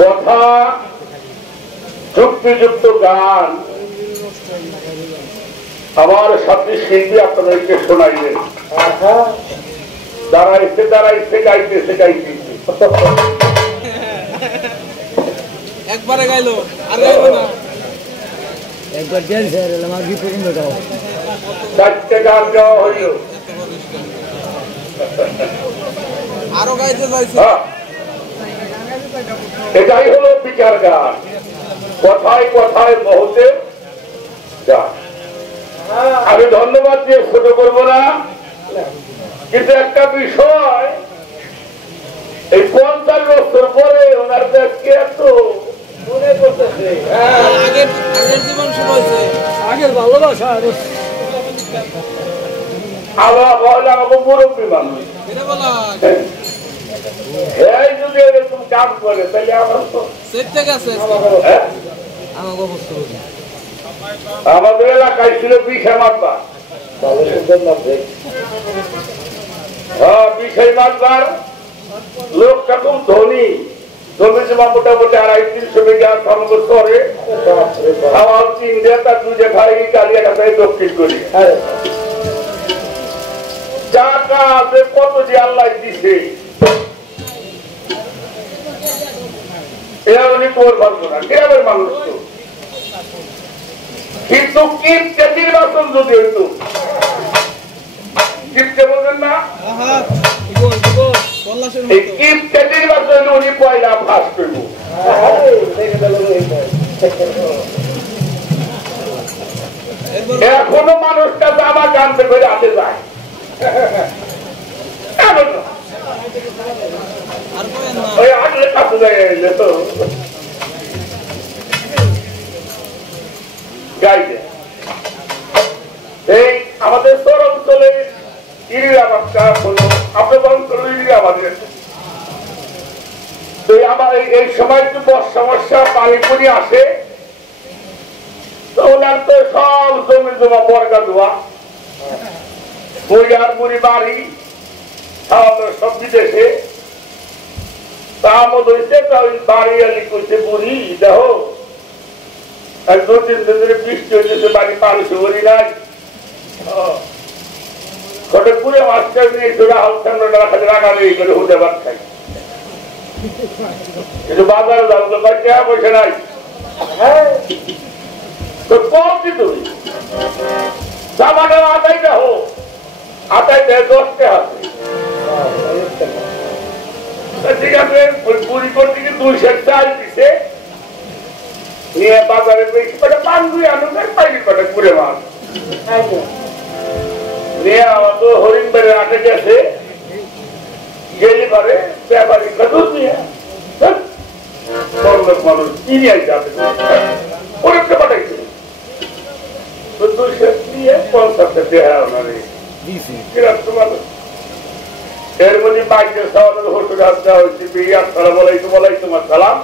কথা যুক্তিযুক্ত গান আমার সাথী শিল্পী আপনাদেরকে শোনাইলেন। দাঁড়াইছে দাঁড়াইছে গাইতেছে গাইতেছে একবারে গাইলো আর গাইবো না। একবার দেন স্যার আমার কি পছন্দ গাও। চারটে গান গাওয়া হইল। আরো গাইতে চাইছে। এটাই হলো বিচার গান, কথায় কথায় মহতের গান। আমি ধন্যবাদ দিয়ে ছোট করবো না, কিন্তু একটা বিষয়, এই 50 বছর পরে ওনার ব্যাগকে এত মনে করতেছে। আগের জীবন শুরু হয়েছে, আগের ভালোবাসা আবার বলে আমাকে মুরব্বী মানুষ, হ্যাঁ যদি এরকম কাজ করে তাহলে আমার তো আমাদের এলাকায় ছিল বিশা মাতবা। হ্যাঁ, বিশাই মাতবার লোকটা খুব ধনী, জমি জমা মোটামুটি 250-300 বিঘা সমগ্র করে খাওয়ার 3 দিয়ে তার 2 খাই কালিয়াঘাটায় দক্ষিণ করি। টাকা যে কত যে আল্লাহ দিছে এরা উনি তোর পারবো না, গ্রামের মানুষ তো। কিন্তু কিপ্টে নির্বাচন যদি হইতো, কিপ্টে বলবেন না, এই কিপ্টে নির্বাচন উনি পয়লা ফাঁস করব। এখনো মানুষটা জামা কানতে করে হাতে যায়, ওই আগলে কাছে যায় তো সময় একটু সমস্যা পানি পুরি আসে তো ওনার তো সব জমি জমা বর্গা দেওয়া বুড়ি আর বুড়ি বাড়ি সব বিদেশে তা আমদ হয়েছে ওই বাড়ি আলি করছে বুড়ি দেখো আর 2-3 দিন ধরে বৃষ্টি হয়েছে বাড়ি পানি সুবরি নাই ঘটে পুরে মাস্টার নিয়ে চোরা হালখান রাখা নেই করে হুদে ভাত খাই কিন্তু বাজারে যাবো তো টাকা পয়সা নাই তো কম দিত জামাটা আদায় দেখো আদায় দেয় 10 টাকা ঠিক আছে পুরি করতে কি 200 চাল দিছে নিয়ে বাজারে বেশি কটা পান দুই আনুন পাইনি কটা পুরে মাছ নিয়ে আমার তো হরিণবাড়ি আটে গেছে গেলি পারে ব্যাপারী কদুর নিয়ে বড়লোক মানুষ কিনে আইছে আপনি অনেকটা পাঠাইছে তো 200 নিয়ে 50 টাকা ওনারে কিরকম মানুষ এর মধ্যে বাইকে সাওয়ালের হোটেলে আসতে হয়েছে বিয়ে আসসালামু আলাইকুম ওয়ালাইকুম আসসালাম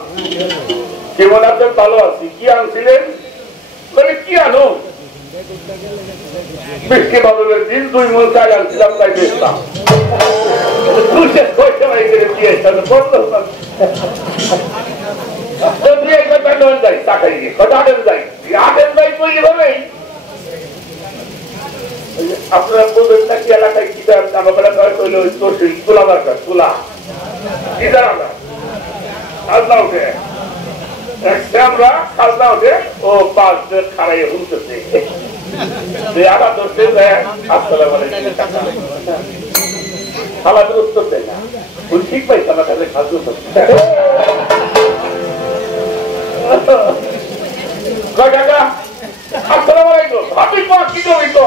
কেমন আছেন ভালো আছি কি আনছিলেন বলে কি আনো বৃষ্টি বাদলের দিন 2 মণ চাল আনছিলাম তাই বেচলাম 200 পয়সা বাড়ি করে দিয়ে আসতাম বললো তো দিয়ে একটা নয় যাই টাকাই গিয়ে কত আটেন যাই আটেন যাই তো এইভাবেই আপনারা বলবেন না কি এলাকায় কি আমার এলাকায় কইলে ওই তহসিল তুলা দরকার তুলা কি দাঁড়া খাজনা উঠে আমরা খাজনা উঠে ও 5 দিন খাড়াইয়ে ঘুমতেছে আবার ধরতে আসসালাম আলাইকুম খালাদের উত্তর দেয় না ওই ঠিক পাইছে আমার কাছে খাজনা কাকা আসসালাম আলাইকুম ভাবি কি করবি তো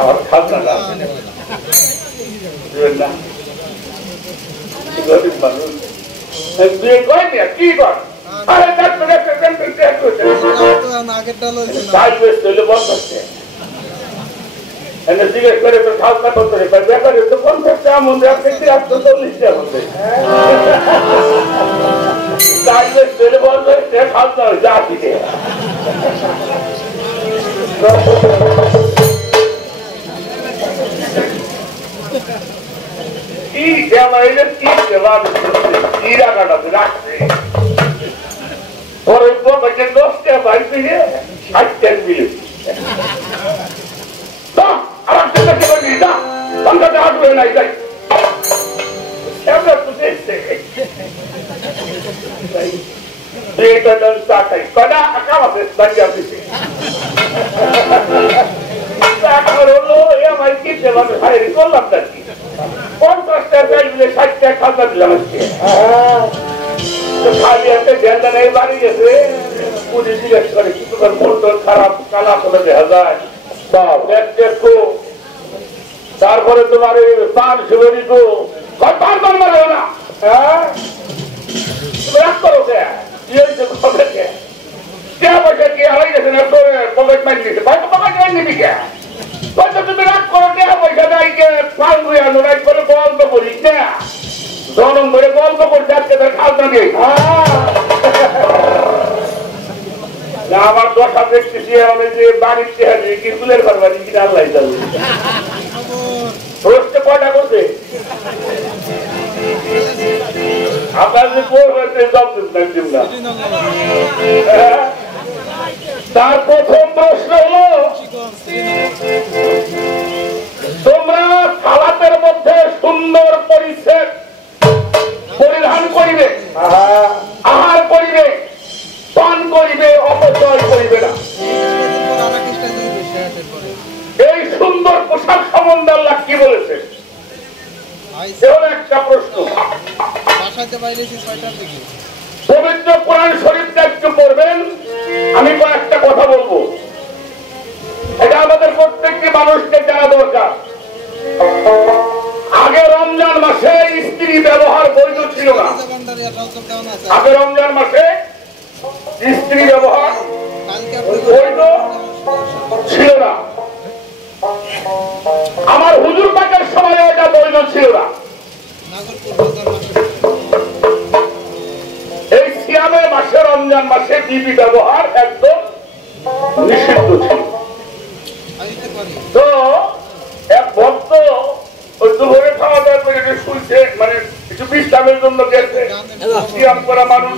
আমার খাজনা না কি কর আরে বন্ধ হচ্ছে জিজ্ঞেস করে তো খাজনা করতে ব্যাপারে তো 50 টাকা মধ্যে আপনি 40 টাকা মধ্যে বন্ধ হচ্ছে খাজনা হয়েছে 80 টাকা কি সেবা এলে কি সেবা কি রাখাটাতে রাখছে ওর ওই পকেটে 10 টাকা বাইর থেকে 60 টাকা মিলে আমার টাকা কেবা নিয়ে যা 50 টাকা আসবে নাই যাই এবার তো দেখছে কটা আকামাতে দাঁড়িয়ে দিচ্ছে আমার কি সেবা করলাম তার কি 50 টাকা মিলে 60 টাকা খাজনা দিলাম আজকে খালি একটা ঝেন্ডা নেই বাড়ি গেছে পুলিশ জিজ্ঞেস করে কি তোমার মোটর খারাপ কালা করে দেখা যায় তারপরে তোমার পান সুবরি গো পান মারে না তুমি রাগ করো পয়সা কি হারাই গেছে না তোর পকেট মারি দিতে পকেট মারি নিবি কে তুমি রাগ করো পয়সা নাই পান দুই আনো রাখ করে গল্প করিস না জনম করে গল্প করতে আজকে তার খাজনা দিয়ে আমার দশা দেখতেছি আমি যে বাড়ির চেহারে কি ফুলের ঘর বাড়ি কিনা আল্লাহ যাবে রোজটা কয়টা করছে আপনার যে বোর হয়েছে জব দিন না তার প্রথম প্রশ্ন হলো তোমরা সালাতের মধ্যে সুন্দর পরিচ্ছদ পরিধান করিবে আহার করিবে পান করিবে অপচয় করিবে না এই সুন্দর পোশাক সম্বন্ধে আল্লাহ কি বলেছে একটা প্রশ্ন পবিত্র কোরআন শরীফটা একটু পড়বেন আমি কয়েকটা কথা বলবো এটা আমাদের প্রত্যেকটি মানুষকে জানা দরকার আগে রমজান মাসে স্ত্রী ব্যবহার বৈধ ছিল না আগে রমজান মাসে স্ত্রী ব্যবহার বৈধ ছিল না আমার হুজুর পাকের সময় এটা বৈধ ছিল না এই সিয়ামের মাসে রমজান মাসে বিবি ব্যবহার একদম নিষিদ্ধ ছিল। তো এক ভক্ত ওই দুপুরে খাওয়া দাওয়া করে শুনছে, মানে একটু বিশ্রামের জন্য গেছে। সিয়াম করা মানুষ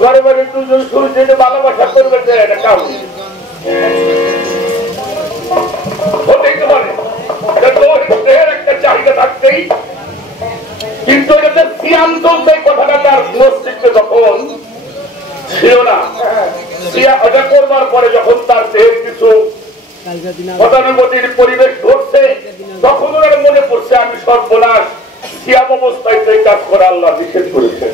ঘরে বাড়ি দুজন শুনছে যে ভালোবাসা করবে, যে এটা কাম হতেই তো পারে, একটা চাহিদা থাকতেই। কিন্তু এটাতে সিয়াম চলতে কথাটা তার মস্তিষ্কে যখন ছিল না, এটা করবার পরে যখন তার দেহের কিছু গতানুগতির পরিবেশ ঘটছে, তখন ওনার মনে পড়ছে আমি সর্বনাশ, সিয়াম অবস্থায় কাজ করা আল্লাহ নিষেধ করেছে।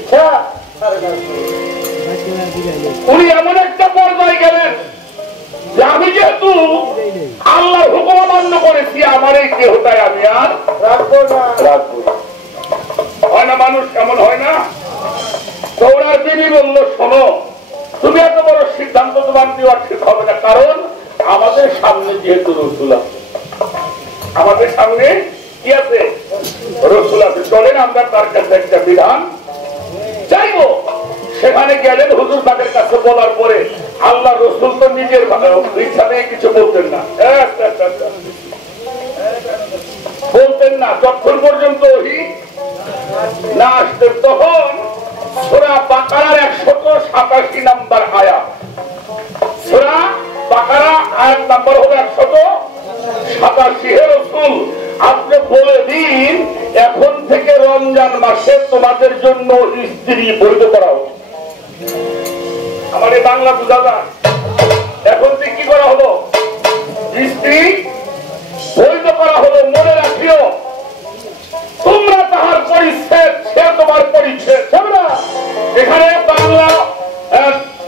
উনি এমন একটা পর্যায়ে গেলেন যে আমি যেহেতু আল্লাহর হুকুম অমান্য করেছি, আমার এই দেহটাই আমি আর রাখবো না। হয় না মানুষ, এমন হয় না? তো ওনার বিবি বলল, শোনো, তুমি এত বড় সিদ্ধান্ত তোমার দেওয়া ঠিক হবে না, কারণ আমাদের সামনে যেহেতু রসুল আছে, আমাদের সামনে কি আছে? রসুল আছে। চলেন আমরা তার কাছে একটা বিধান চাইবো। সেখানে গেলেন, হুজুর তাদের কাছে বলার পরে আল্লাহ রসুল তো নিজের ইচ্ছাতে কিছু বলতেন না, বলতেন না যতক্ষণ পর্যন্ত ওহী না আসতেন। তখন সূরা বাকারার 187 নম্বর আয়াত, সূরা বাকারা আয়াত নম্বর হলো 187। হে রাসূল, আপনি বলে দিন এখন থেকে রমজান মাসে তোমাদের জন্য স্ত্রী বৈধ করা হোক। আমার এই বাংলা বুঝা যায়? এখন থেকে কি করা হলো? স্ত্রী বৈধ করা হলো। মনে রাখিও, তোমরা তাহার পরিচ্ছেদ, সে তোমার পরিচ্ছেদ। এখানে বাংলা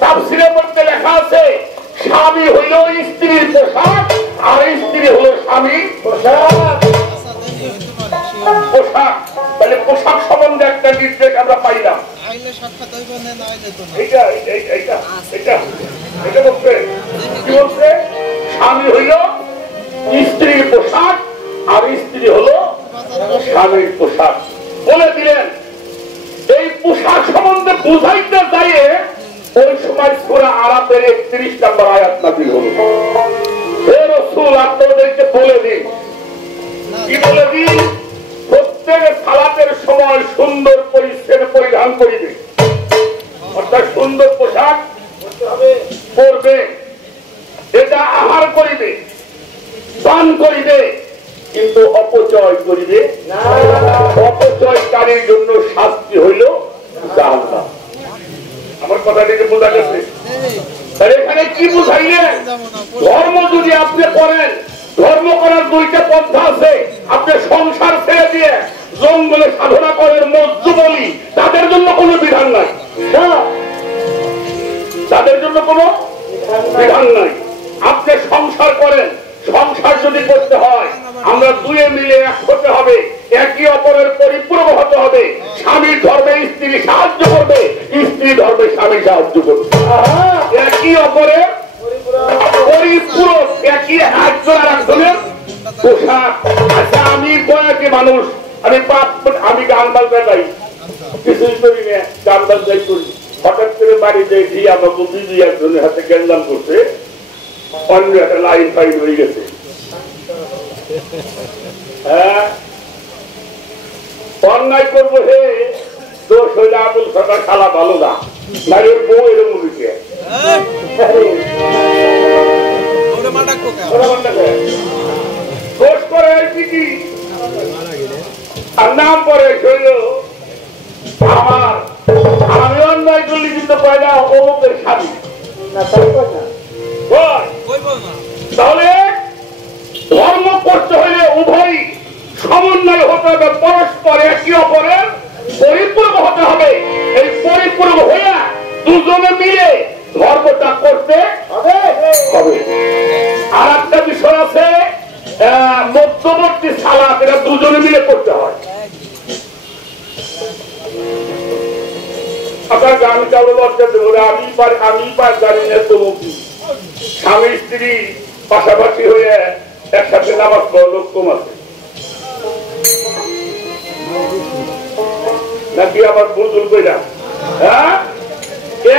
তাফসীরের মধ্যে লেখা আছে, স্বামী হইল স্ত্রীর পোশাক, আর স্ত্রী হলো স্বামীর পোশাক। পোশাক মানে পোশাক সম্বন্ধে একটা নির্দেশ আমরা পাইলাম। এটা বলছে কি বলছে? স্বামী হইল স্ত্রীর পোশাক, আর স্ত্রী হলো স্বামীর পোশাক বলে দিলেন। এই পোশাক সম্বন্ধে বুঝাইতে চাইয়ে ওই সময় সূরা আরাফের 31 নম্বর আয়াত নাযিল হলো। হে রাসূল, আপনাদেরকে বলে দিন। কি বলে দিন? প্রত্যেক সালাতের সময় সুন্দর পরিচ্ছদ পরিধান করিবে, অর্থাৎ সুন্দর পোশাক পরবে, এটা আহার করিবে, পান করিবে, কিন্তু অপচয় করিবে না। অপচয়কারীর জন্য শাস্তি হইল জাহান্নাম। আমার কথাটাকে বোঝা গেছে? তাহলে এখানে কি বুঝাইলেন? ধর্ম যদি আপনি করেন, ধর্ম করার দুইটা পন্থা আছে। আপনি সংসার ছেড়ে দিয়ে জঙ্গলে সাধনা করেন, মজ্জু বলি, তাদের জন্য কোনো বিধান নাই, তাদের জন্য কোনো বিধান নাই। আপনি সংসার করেন, সংসার যদি করতে হয় আমরা দুয়ে মিলে এক হতে হবে, একে অপরের পরিপূরক হতে হবে। স্বামীর ধর্মে স্ত্রী সাহায্য করবে, স্ত্রী ধর্মে স্বামী সাহায্য করবে, একই অপরের পরিপূরক, একই একজন আর একজনের পোশাক। আচ্ছা, আমি বয়াতি মানুষ, আমি গান বাজনা গাই, কিছুই করি না, গান বাজনাই করি। হঠাৎ করে বাড়িতে গিয়ে আমাকে বিবি একজনের হাতে গেঞ্জাম করছে, অন্য একটা লাইন ফাইন হয়ে গেছে। হ্যাঁ, অন্যায় করবো, হে দোষ হইলে আবুল সরকার খালা ভালো না, নারীর বউ এরকম দিকে দোষ করে কি আর নাম পরে শৈল আমার, আমি অন্যায় করলে কিন্তু পয়লা অমুকের স্বামী না, তাহলে ধর্ম করতে হলে উভয় সমন্বয় হতে হবে, পরস্পর একে অপরের পরিপূরক হতে হবে। এই পরিপূরক হইয়া দুজনে মিলে ধর্মটা করতে হবে। আর একটা বিষয় আছে, মধ্যবর্তী সালাত, এটা দুজনে মিলে করতে হয়। আপনার গান চালু করতে আমি জানি না তো স্বামী স্ত্রী পাশাপাশি হয়ে একসাথে নামাজ পড়া লোক কম আছে। নাকি আবার বুলবুল কইরা? হ্যাঁ,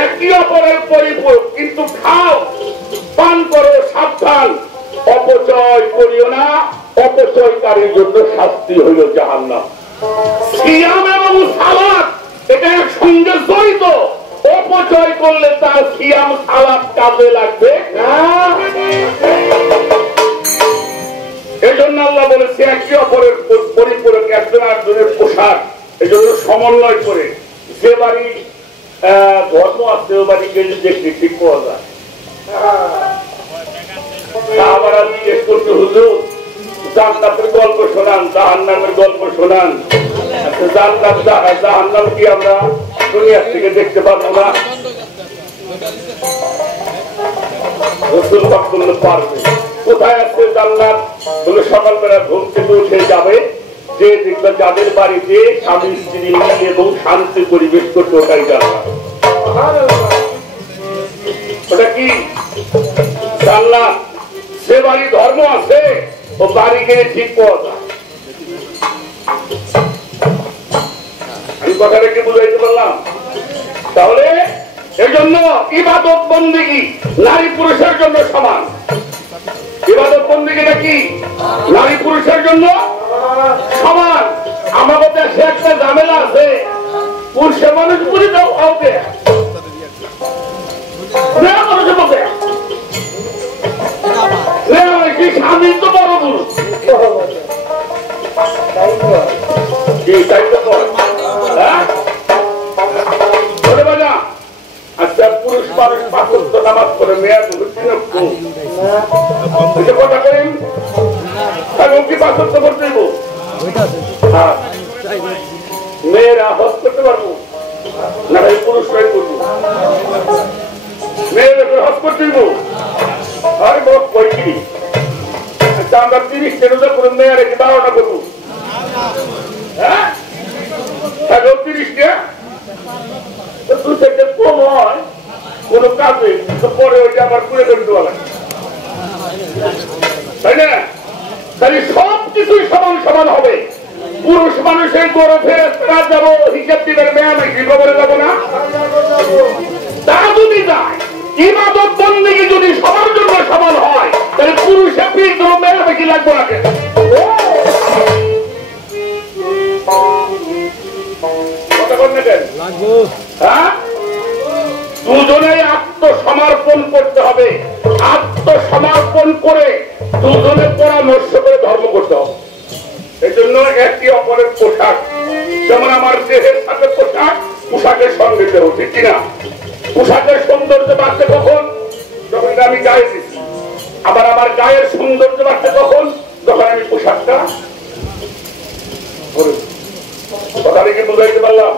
একই অপরের পরিপূরক, কিন্তু খাও পান করো, সাবধান, অপচয় করিও না, অপচয়কারীর জন্য শাস্তি হইল জাহান্নাম। সিয়াম এবং সালাত এটা একসঙ্গে জড়িত, অপচয় করলে তার সিয়াম সালাত কাজে লাগবে না। এই জন্য আল্লাহ বলেছে একে অপরের পরিপূরক, একজন আরেকজনের পোশাক। এই জন্য সমন্বয় করে যে বাড়ি ধর্ম আছে ও বাড়ি গেলে দেখতে ঠিক পাওয়া যায়। সাহাবারা জিজ্ঞেস করতে, হুজুর জান্নাতের গল্প শোনান, জাহান্নামের গল্প শোনান। জান্নাত জাহান্নাম কি আমরা দুনিয়ার থেকে দেখতে পারবো না? রাসূল পাক বললেন পারবে। কোথায় আছে জান্নাত? বলে সকালবেলা ঘুম থেকে উঠে যাবে, যে দেখবে যাদের বাড়িতে স্বামী স্ত্রী মিল এবং শান্তি পরিবেশ করতে, ওটাই জান্নাত। ওটা কি জান্নাত? সে বাড়ি ধর্ম আছে ও বাড়ি গেলে ঠিক পাওয়া যায়। আমি কথাটা কি বুঝাইতে পারলাম? তাহলে এই জন্য ইবাদত বন্দেগী নারী পুরুষের জন্য সমান। ইবাদত বন্দেগী নাকি নারী পুরুষের জন্য সমান। আমাদের দেশে একটা ঝামেলা আছে, পুরুষে মানুষ বলে দাও কাউকে স্বামী তো বড় পুরুষ, আচ্ছা পুরুষ মানুষ 5 ওয়াক্ত নামাজ পড়ে, মেয়া কথা করেন কি 5 ওয়াক্ত করতে দেবো? মেয়েরা হজ করতে পারবো না? ভাই পুরুষরাই করবো, মেয়েরা হজ করতে দেবো। আরে বড় কয়েকটি আচ্ছা আমরা 30 রোজা করে মেয়ে রেখে 12টা করবো। হ্যাঁ 30টা দু থেকে কম হয় কোন কাজে, পরে ওইটা আবার করে দেওয়া লাগে, তাই না? তাহলে সব কিছুই সমান সমান হবে। পুরুষ মানুষের গরু ফেরেশতারা যাবো হিসাব দিবেন, মেয়া নাকি খবরে যাবো না? তা যদি যায়, ইবাদত বন্দেগী যদি সবার জন্য সমান হয়, তাহলে পুরুষের পিছনে মেয়া নাকি লাগবো না কেন? কথা বল না কেন? হ্যাঁ, দুজনেই আত্মসমর্পণ করতে হবে। আত্মসমর্পণ করে দুজনে পরামর্শ করে ধর্ম করতে হবে। এই জন্য একটি অপরের পোশাক, যেমন আমার দেহের সাথে পোশাক, পোশাকের সঙ্গে দেহ, ঠিক কিনা? পোশাকের সৌন্দর্য বাড়ছে কখন? যখন আমি গায়ে দিচ্ছি। আবার আমার গায়ের সৌন্দর্য বাড়ছে কখন? যখন আমি পোশাকটা কথা কি বুঝাইতে পারলাম?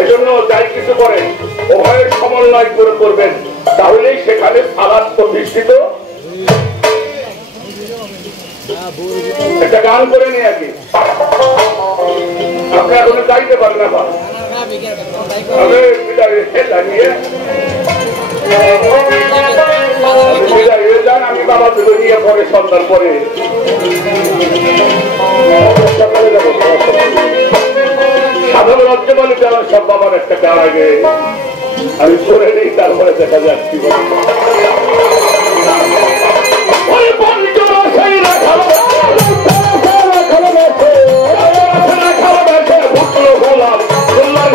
এই জন্য যাই কিছু করেন উভয়ের সমন্বয় করে করবেন, তাহলেই সেখানে সালাত প্রতিষ্ঠিত। একটা গান করে নিয়ে আগে আপনি এখন যাইতে পারেন না, আমি বাবা তুলে নিয়ে পরে সন্তান পরে সাধারণ রাজ্য বলে আমার সব বাবার একটা গান আগে আমি করে নিই, তারপরে দেখা যাচ্ছি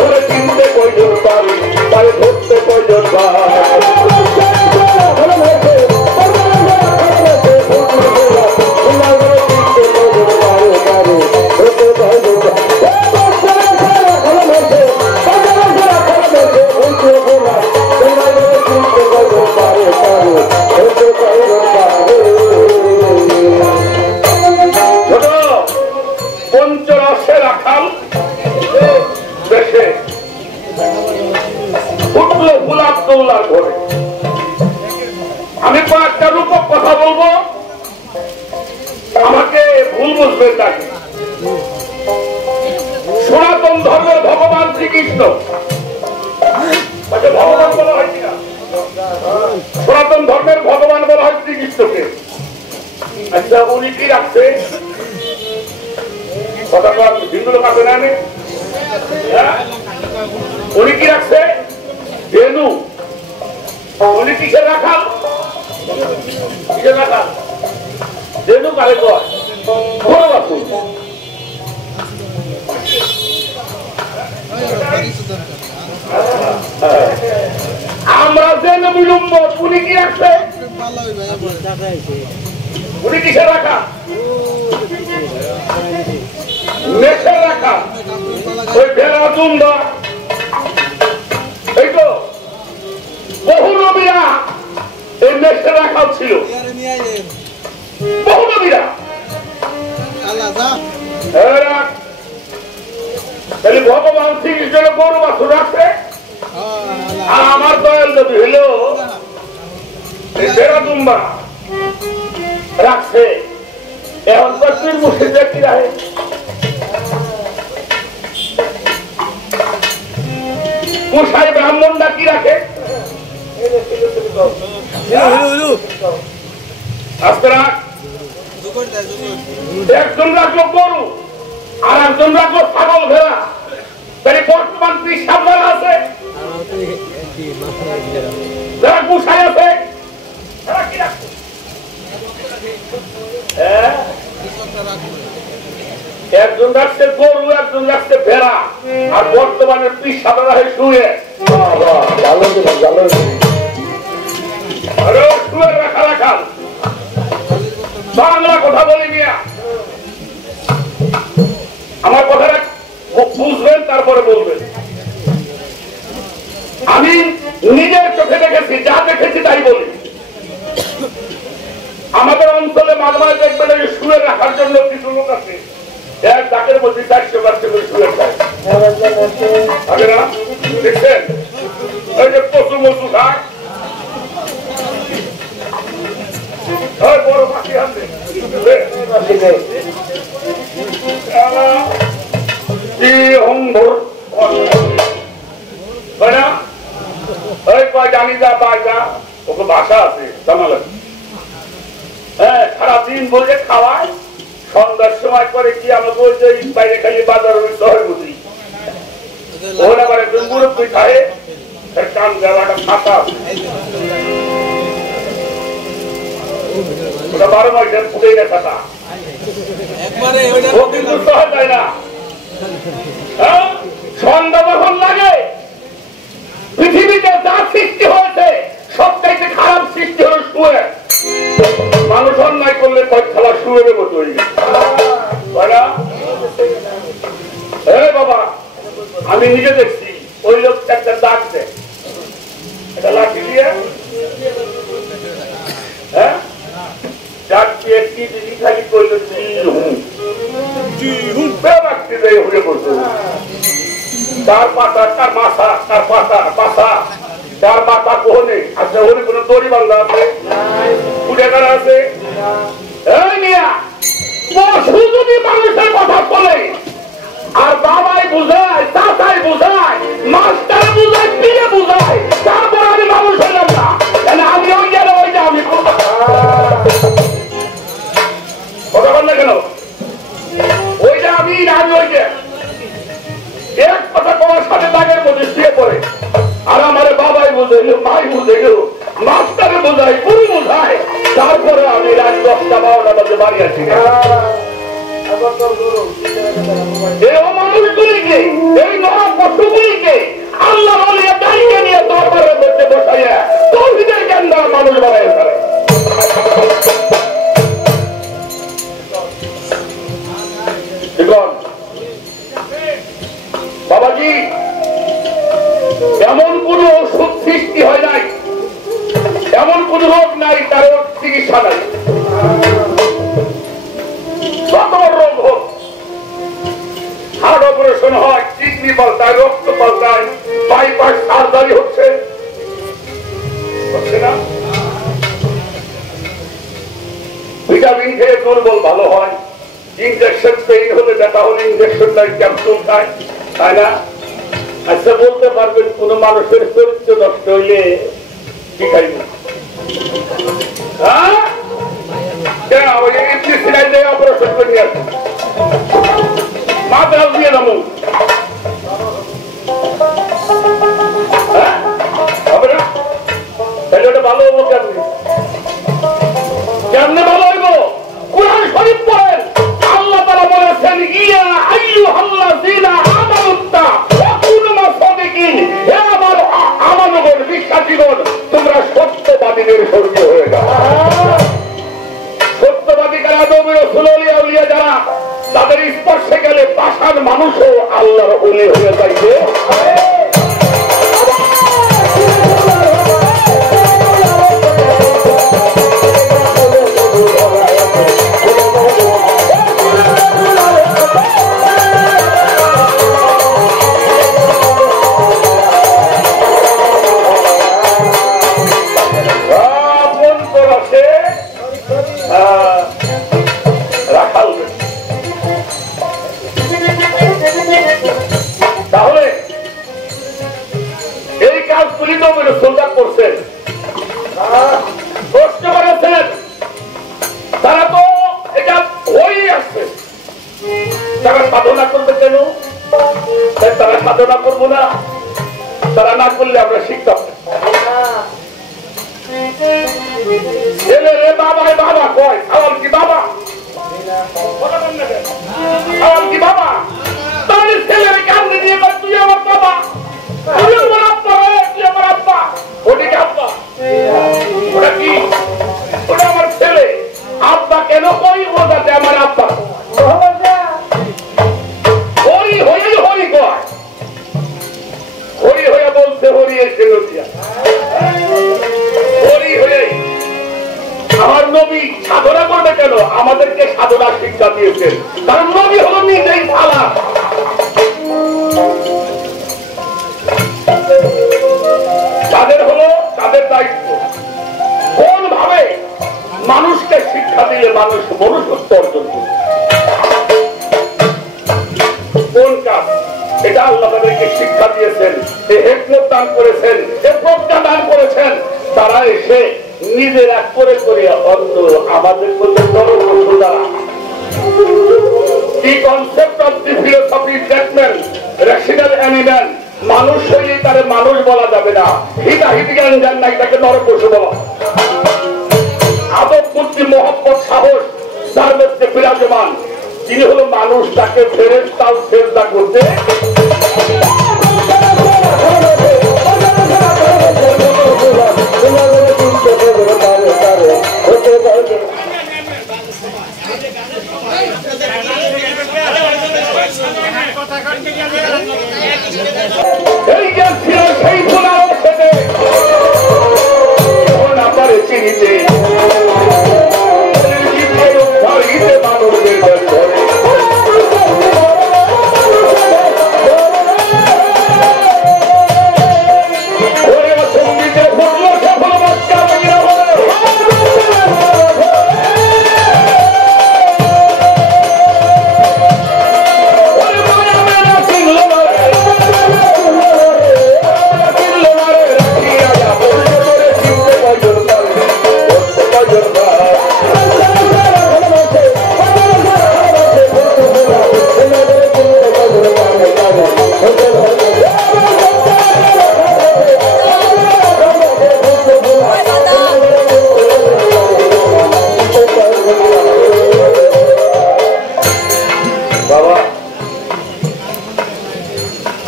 ঘরে চিনতে কয়জন পারি, তারে ধরতে কয়জন পঞ্চরসে রাখাল দেশে উঠল ফুলাবদৌলার ঘরে। আমি কয়েকটা রূপক কথা বলবো, আমাকে ভুল বুঝবেন না। সনাতন ধর্মের ভগবান শ্রীকৃষ্ণ, ভগবান বলা হয় কিনা? সনাতন ধর্মের ভগবান বলা হয় শ্রীকৃষ্ণকে। আচ্ছা উনি কি রাখছে? কথা হিন্দু লোক আছে না? আপনি কিসের রাখাল? কিসের রাখাল? যেহেতু কালে কয় বড় বাপু আমরা যে বিলম্ব উনি কি রাখছে? উনি কিসের রাখা? মেষের রাখা। ওই ভেড়া দুম্বা এই তো বহু নবীরা এই মেষের রাখাল ছিল। বহু নবীরা তাহলে ভগবান শ্রীকৃষ্ণ গরু বাছুর রাখছে। আর আমার দয়াল নবী হইল ভেড়া দুম্বা রাখছে। এখন পৃথিবীর মুর্শিদরা কি রাখে? গোসাই ব্রাহ্মণরা কি রাখে? একজন রাখলো গরু আর একজন রাখলো ছাগল ভেড়া। তাহলে বর্তমান কি সাবধান আছে? যারা গোসাই আছে তারা কি রাখছে? একজন রাখছে গরু, একজন রাখছে ভেড়া, আর বর্তমানে পিসাবরা হয়ে শুয়ে শুয়ে রাখা রাখাল। বাংলা কথা বলি মিয়া, আমার কথাটা বুঝবেন তারপরে বলবেন। আমি নিজের চোখে দেখেছি, যা দেখেছি তাই বলি। আমাদের অঞ্চলে মাঝে মাঝে দেখবেন শুয়ে রাখার জন্য কিছু লোক আছে, এক ডাকের মধ্যে 400-500 করে শুয়ে খায়। আগে না দেখছেন ওই যে পশু মশু খায়, বড় পাখি আছে জানি যা পাই যা, ওকে ভাষা আছে জানালে। হ্যাঁ, সারাদিন বলছে খাওয়ায়, সন্ধ্যার সময় করে কি আমাকে ওই যে বাইরে খালি বাজার শহর বুঝি ওরা আবার একজন মুরব্বী খায়, কান দেওয়াটা ফাঁকা ওটা 12 মাসের ফুটে গেছে তা ও কিন্তু সহজ যায় না। সন্ধ্যা যখন লাগে পৃথিবীতে যা সৃষ্টি হয়েছে সবচাইতে খারাপ সৃষ্টি হল শুয়ে। মানুষ অন্যায় করলে খেলা শুয়ে দেবো তৈরি বাবা। আমি নিজে দেখছি ওই লোকটা একটা দাগ দেয়, একটা লাঠি দিয়ে হ্যাঁ খালি করলো হয়ে পড়তো। তার পাতা, তার মাথা, তার পাতা পাশা, তার মাথা কোহনে আচ্ছা ওরে কোন দড়ি বান্ধা আছে, ফুটে কারা আছে। যদি মানুষের কথা বলে আর বাবাই বুঝায়, চাচাই বুঝায়, মাস্টার বুঝায়, পিড়ে বুঝায়, তারপর আমি মানুষ হইলাম না। আমি ওই গেলে ওই যে আমি কথা বল না কেন ওই যে আমি ওই যে এক কথা তোমার সাথে দাগের মধ্যে শুয়ে পড়ে। আর আমার বাবাই বুঝাইল, মাই বুঝাইল, মাস্টারে বোঝাই, গুরু বোঝায়, তারপরে আমি রাত 10টা 12টা বাজে বাড়ি আসি। এই অমানুষগুলিকে, এই নরক পশুগুলিকে আল্লাহ বলিয়া দাঁড়িয়ে নিয়ে দরবারের মধ্যে বসাইয়া তৌহিদের জ্ঞান দেওয়া মানুষ বানাই ফেলে। বাবাজি, এমন কোন ওষুধ সৃষ্টি হয় নাই, এমন কোন রোগ নাই তার চিকিৎসা নাই। কত রোগ হোক, হার্ট অপারেশন হয়, কিডনি পাল্টায়, রক্ত পাল্টায়, বাইপাস সার্জারি হচ্ছে না। ভিটামিন খেয়ে দুর্বল ভালো হয়, ইনজেকশন পেইন হলে ব্যথা হলে ইনজেকশন দেয়, ক্যাপসুল খায়, তাই না? আচ্ছা বলতে পারবেন কোন মানুষের চরিত্র নষ্ট হইলে কি খাইব? অপারেশন করে নিয়ে আসবে, মাদ্রাস দিয়ে নামো হবে না, তাহলে ওটা সাধনা করবো না? তারা না করলে আমরা শিখতাম ছেলে রে বাবা বাবা কয় আমার কি বাবা আমার কি বাবা তাহলে ছেলের কান্দে দিয়ে তুই আমার বাবা তুই আমার আব্বা তুই আমার আব্বা ওটা কি আব্বা ওটা কি ওটা আমার ছেলে আব্বা কেন কই ও যাতে আমার আব্বা হরি হরি হরি কয় হরি হয়ে বলছে হরি এসে নদিয়া হরি হয়ে আমার নবী সাধনা করবে কেন আমাদেরকে সাধনা শিক্ষা দিয়েছেন কারণ নবী হলো নিজেই ভালা তাদের হলো তাদের দায়িত্ব কোন ভাবে মানুষকে শিক্ষা দিলে মানুষ মনুষ্যত্ব অর্জন করবে কোন কাজ এটা আল্লাহ তাদেরকে শিক্ষা দিয়েছেন হিকমত দান করেছেন প্রজ্ঞা দান করেছেন তারা এসে নিজের এক করে করে অন্ধ আমাদের মধ্যে নরপশু দ্বারা The concept of the philosophy statement, rational animal, মানুষ হইলে তারে মানুষ বলা যাবে না হিতাহিতি জ্ঞান যান না এটাকে নরপশু বলা আদব বুদ্ধি মহব্বত সাহস তার মধ্যে বিরাজমান তিনি হলো মানুষ তাকে ফেরেশতাও সেজদা করতে এই যে ছিল সেই ফুলার সাথে না পারে চিনিতে মানুষদের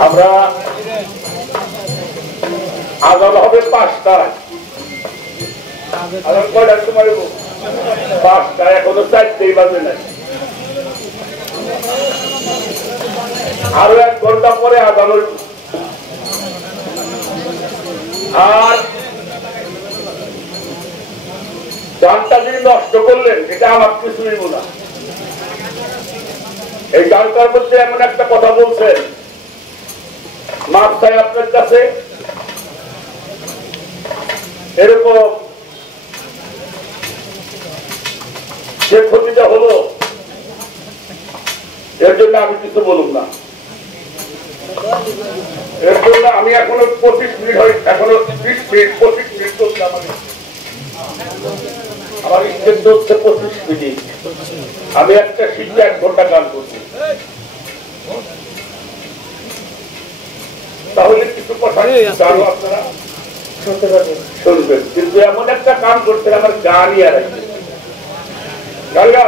আমরা আজান হবে 5টায় আজান কয়টার সময় 5টায় এখনো 4টেই বাজে নাই আরো 1 ঘন্টা পরে আজান হইব আর গানটা যিনি নষ্ট করলেন এটা আমার কিছুই না এই গানটার মধ্যে এমন একটা কথা বলছেন মাপ চাই আপনার কাছে এরকম যে ক্ষতিটা হলো এর জন্য আমি কিছু বলুন না এর জন্য আমি এখনো 25 মিনিট হয় এখনো 20 মিনিট 25 মিনিট চলছে আমার ইচ্ছের চলছে 25 মিনিট আমি একটা শিক্ষা 1 ঘন্টা গান করছি তাহলে কিছু কথা জানো আপনারা শুনবেন কিন্তু এমন একটা কাম করতে আমার গানই আর গালগা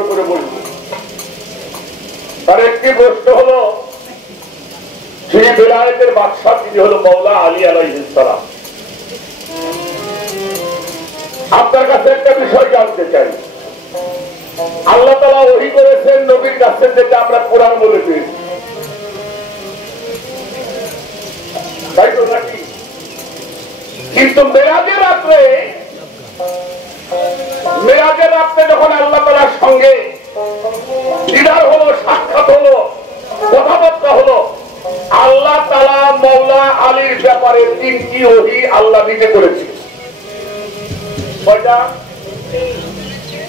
সালাম করে বলব। তার একটি প্রশ্ন হলো, যিনি বেলায়েতের বাদশা তিনি হলো মওলা আলী আলাইহিস সালাম। আপনার কাছে একটা বিষয় জানতে চাই, আল্লাহ তাআলা ওহী করেছেন নবীর কাছে, যেটা আমরা কোরআন বলে পেয়েছি, তাই তো নাকি? কিন্তু মেরাজের রাত্রে যখন আল্লাহ তাআলার সঙ্গে দিদার হলো, সাক্ষাৎ হলো, কথাবার্তা হলো, আল্লাহ তাআলা মওলা আলীর ব্যাপারে 3টি ওহী আল্লাহ নিজে করেছে। কয়টা?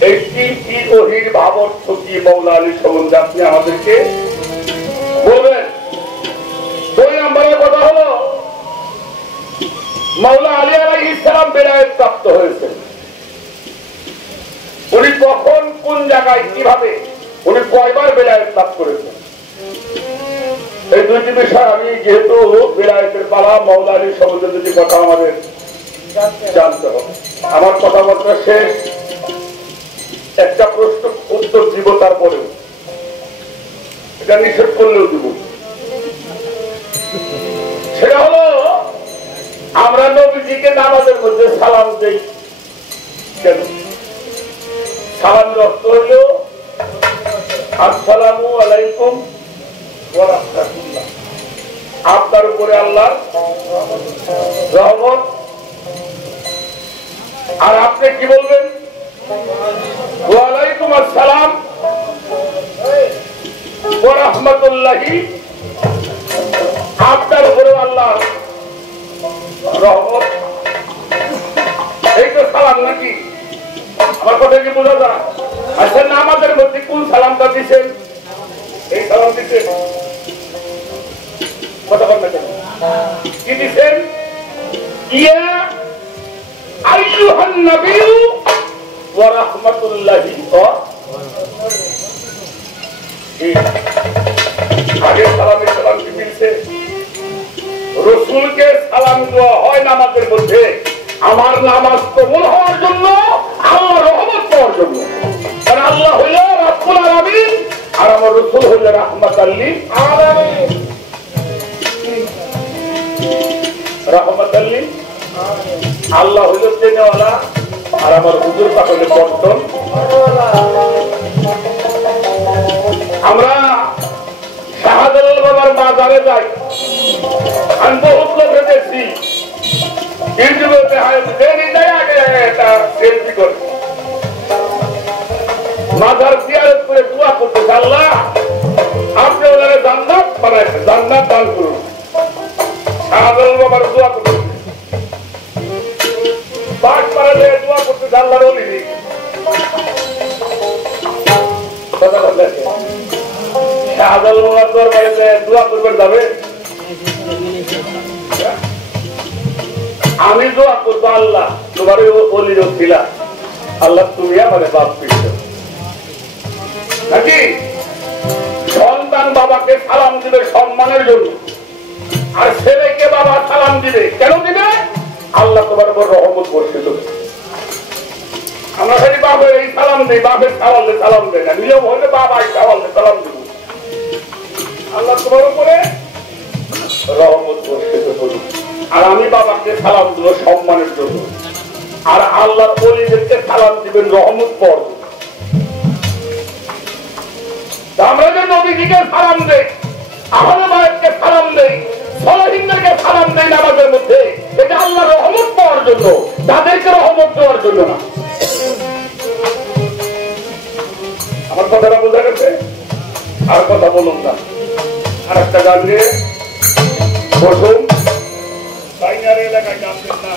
এই 3টি ওহীর ভাবার্থ কি মওলা আলী সম্বন্ধে আপনি আমাদেরকে বলবেন। 2 নম্বরের কথা হলো, মওলা আলী আলাইহিস সালাম বেলায়েত প্রাপ্ত হয়েছেন। উনি কখন, কোন জায়গায়, কিভাবে, উনি কয়বার বেলায়েত লাভ করেছেন, এই 2টি বিষয় আমি, যেহেতু বেলায়েতের পালা, মওলা আলী সম্বন্ধে 2টি কথা আমাদের জানতে হবে। আমার কথাবার্তা শেষ, একটা প্রশ্ন উত্তর দিব, তারপরেও এটা নিষেধ করলেও দিব। সেটা হলো, আমরা নবীজিকে নামাজের মধ্যে সালাম দেই কেন? সালামের অর্থ হইল আসসালামু আলাইকুম ওয়া রাহমাতুল্লাহ, আপনার উপরে আল্লাহর রহমত। আর আপনি কি বলবেন? ওয়া আলাইকুম আসসালাম ওয়া রাহমাতুল্লাহি, আপনার উপরে আল্লাহ রহমত। এই তো সালাম নাকি? আমার কথা কি বোঝা যায়? আচ্ছা, নামাজের মধ্যে কোন সালামটা দিচ্ছেন? এই সালাম দিচ্ছেন, কথা বল না কেন? কি দিচ্ছেন? ইয়া আইয়ুহান নাবিয়্যু ওয়া রাহমাতুল্লাহি ওয়া আগে সালামের সালাম কি দিচ্ছে? রাসূলকে সালাম দেওয়া হয় নামাজের মধ্যে আমার নামাজ কবুল হওয়ার জন্য, আল্লাহর রহমত পাওয়ার জন্য। কারণ আল্লাহ হইল রাব্বুল আলামিন আর আমার রাসূল হইল রাহমাতাল লিল আলামিন। রাহমাতাল লিল আল্লাহ হইল দেনেওয়ালা আর আমার হুজুর পাক হইল বর্তন। আমরা শাহজালাল বাবার মাজারে যাই, আমি বহুত লোকে দেখছি ইউটিউবে সেলফি করে মাজার জিয়ারত করে দোয়া করতেছে, আল্লাহ আপনি ওনারা জান্নাত বানাইছেন, জান্নাত দান করুন। শাহজালাল বাবার দোয়া করতেছে, বাঘ পাড়ালে দোয়া করতেছে, আল্লাহর ওলি নেই। শাহজালাল বাবার দরবারে দোয়া করবেন যাবে? আমি দোয়া করবো, আল্লাহ তোমার অলির ছিল, আল্লাহ তুমি আমার বাপ পিছ নাকি? সন্তান বাবাকে সালাম দিবে সম্মানের জন্য, আর ছেলেকে বাবা সালাম দিবে কেন দিবে? আল্লাহ তোমার উপর রহমত বর্ষিত। আমরা খালি বাপের এই সালাম দিই, বাপের সাওয়ালে সালাম দেয় না, নিয়ম হলে বাবাই সাওয়ালে সালাম দিব। আল্লাহ তোমার উপরে রহমত বর্ষিত করুন। আর আমি বাবাকে সালাম দিব সম্মানের জন্য, আর আল্লাহর ওলিদেরকে সালাম দিবেন রহমত পাওয়ার জন্য। আমরা যে নবীজিকে সালাম দেই, আহলে বায়াতকে সালাম দেই, সালাহিনদেরকে সালাম দেই নামাজের মধ্যে, এটা আল্লাহর রহমত পাওয়ার জন্য, তাদেরকে রহমত দেওয়ার জন্য না। আমার কথাটা বোঝা গেছে? আর কথা বলুন না, আর একটা গান দিয়ে বসুন। এলাকায় জানতেন না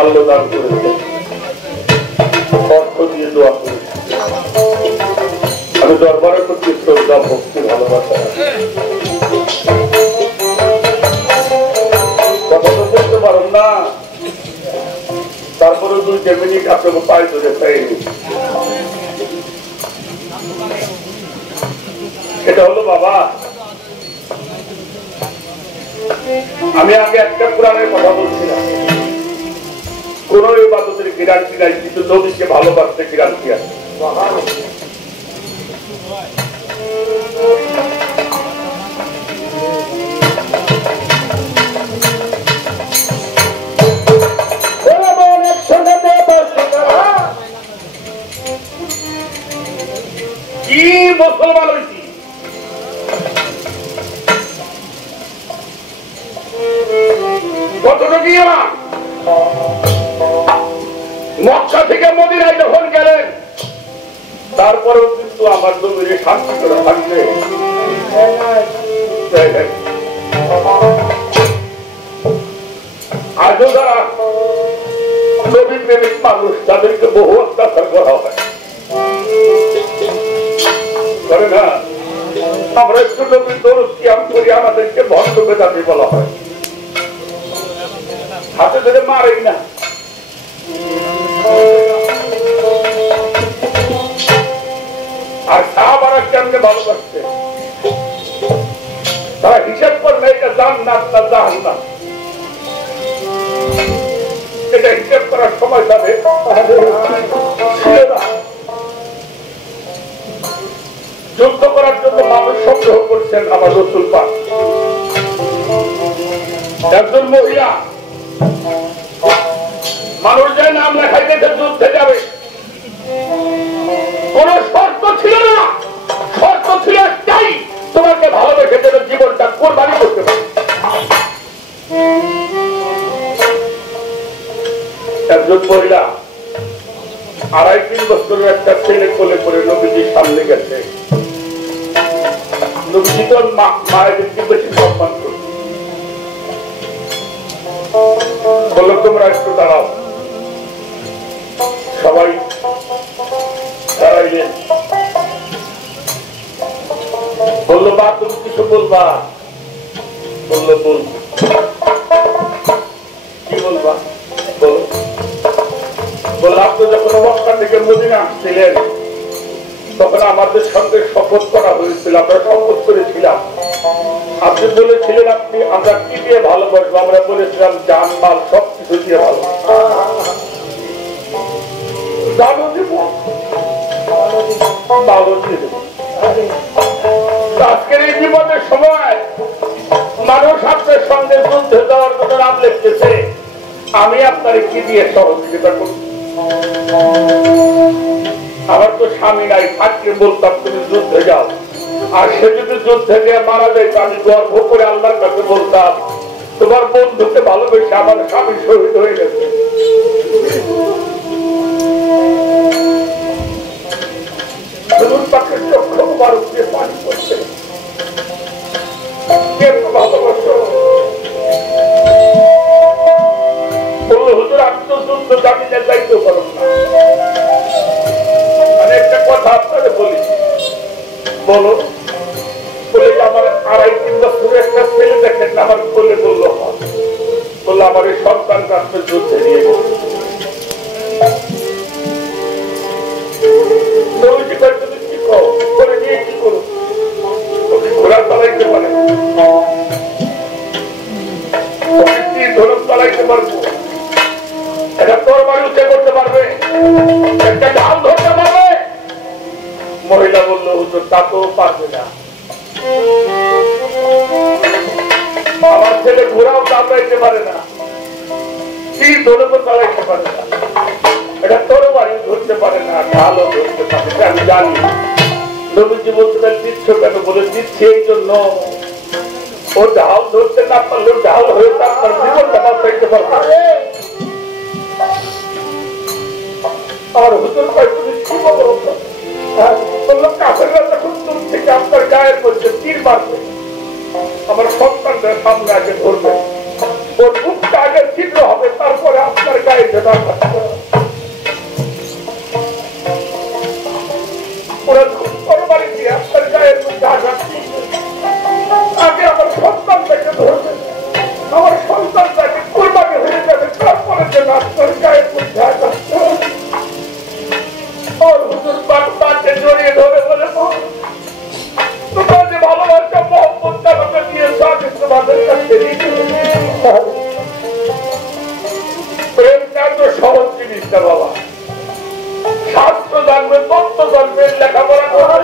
মাল্যদান করেছেন, অর্থ দিয়ে দোয়া করেছেন। আমি দরবারের প্রতি শ্রদ্ধা, ভক্তি, ভালোবাসা কথা তো বলতে পারেন না, তারপরে 2 মিনিট আপনাকে পায়ে ধরে চাইনি। সেটা হলো বাবা, আমি আগে একটা কোরআনের কথা বলছিলাম, কোন ইবাদতের গ্যারান্টি নাই, কিন্তু নবীকে ভালোবাসতে গ্যারান্টি আছে। কি মুসলমান হয়েছি, কতটুকু মক্কা থেকে মদিনায় যখন গেলেন, তারপরেও কিন্তু আমার নবীর শান্তি করে থাকবে। আজও যারা নবী প্রেমিক মানুষ, তাদেরকে বহু অত্যাচার করা হয়, করে না? আমরা একটু নবীর দরুদ কিয়াম করি, আমাদেরকে ভণ্ড বেদাতি বলা হয়, হাতে ধরে মারেই না। আর সাহাবারা কেমনে ভালোবাসছে, তারা হিসাব করবে এটা জান্নাত না জাহান্নাম, এটা হিসাব করার সময় তাদের ছিল না। যুদ্ধ করার জন্য মানুষ সংগ্রহ করছেন আমার রাসূল পাক। একজন মহিলা মানুষ যায় নাম লেখাই দেখে যুদ্ধে যাবে, কোন শর্ত ছিল না, শর্ত ছিল একটাই, তোমাকে ভালোবেসে যেন জীবনটা কোরবানি করতে পারে। একজন মহিলা 2.5-3 বছরের একটা ছেলে কোলে করে নবীজির সামনে গেছে। নবীজি তো মায়েদেরকে বেশি সম্মান করছে, বলল তোমরা একটু দাঁড়াও। সবাই দাঁড়াইলেন, বললো বা তুমি কিছু বলবা? বললো বল। কি বলবা? বলো। বললো আপনি যখন মক্কা থেকে মদিনা আসছিলেন, তখন আমাদের সঙ্গে শপথ করা হয়েছিল, আমরা শপথ করেছিলাম, আপনি বলেছিলেন আপনি আমরা কি দিয়ে ভালোবাসবো, আমরা বলেছিলাম জান মাল সবকিছু দিয়ে ভালো আজকের এই জীবনের সময় মানুষ আপনার সঙ্গে যুদ্ধে যাওয়ার জন্য নাম লিখতেছে, আমি আপনার কি দিয়ে সহযোগিতা করি? আমার তো স্বামী নাই, থাকলে বলতাম তুমি যুদ্ধে যাও, আর সে যদি যুদ্ধে গিয়ে মারা যায়, আমি গর্ব করে আল্লাহর কাছে বলতাম তোমার বন্ধুকে ভালোবেসে আমার স্বামী শহীদ হয়ে গেছে। ভালোবাসো বললো হুজুর আমি তো যুদ্ধ জানি না, যাইতে পারব না। আমি একটা কথা আপনাদের বলি, বলো। বলে আমার 2.5-3 বছরের একটা ছেলে দেখেন আমার বলে বললো, বললো আমার এই সন্তানকে আপনার যুদ্ধে নিয়ে গেছে। তুমি কি কো করে নিয়ে কি করো? ঘোড়া চালাইতে পারে, ধনুক চালাইতে পারবো, একটা তরবারি উঠে করতে পারবে, একটা ঢাল ধরতে পারবে? মহিলা বললো হুজুর তা তো পারবে না, আমার ছেলে ঘোড়াও চালাইতে পারে না, তীর ধনুকও চালাইতে পারে না, এটা তরবারি ধরতে পারে না, ঢালও ধরতে পারে না, আমি জানি। নবীজি বলতে দিচ্ছ কেন? বলে দিচ্ছি এই জন্য ও ঢাল ধরতে না পারলে ঢাল হয়ে তার জীবনটা বাঁচাইতে পারবে। আর হুজুর ভাই তুমি কি বলো? বললো কাফেররা যখন দূর থেকে আপনার গায়ের মধ্যে তীর মারবে, আমার সন্তানদের সামনে আগে ধরবে, ওর বুকটা আগে ছিদ্র হবে, তারপরে আপনার গায়ে যেটা ওরা কোরবানি দিয়ে আপনার গায়ের মধ্যে আঘাত আগে আমার সন্তানটাকে ধরবে, আমার সন্তানটাকে কোরবানি হয়ে যাবে, তারপরে যেন আপনার গায়ের মধ্যে আঘাত ওর হুজুর বাচ্চাকে জড়িয়ে ধরে বলে তোমার যে ভালোবাসা মোহাম্মদ আমাকে দিয়েছ আমি তোমাদের কাছে প্রেমটা তো সহজ জিনিস না বাবা। শাস্ত্র জানবে, তত্ত্ব জানবে, লেখাপড়া করবে,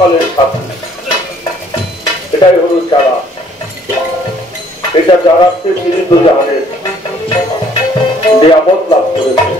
চিরকালের সাথী। এটাই হলো চারা, এটা যারা তিনি তো জাহানের নিয়ামত লাভ করেছে।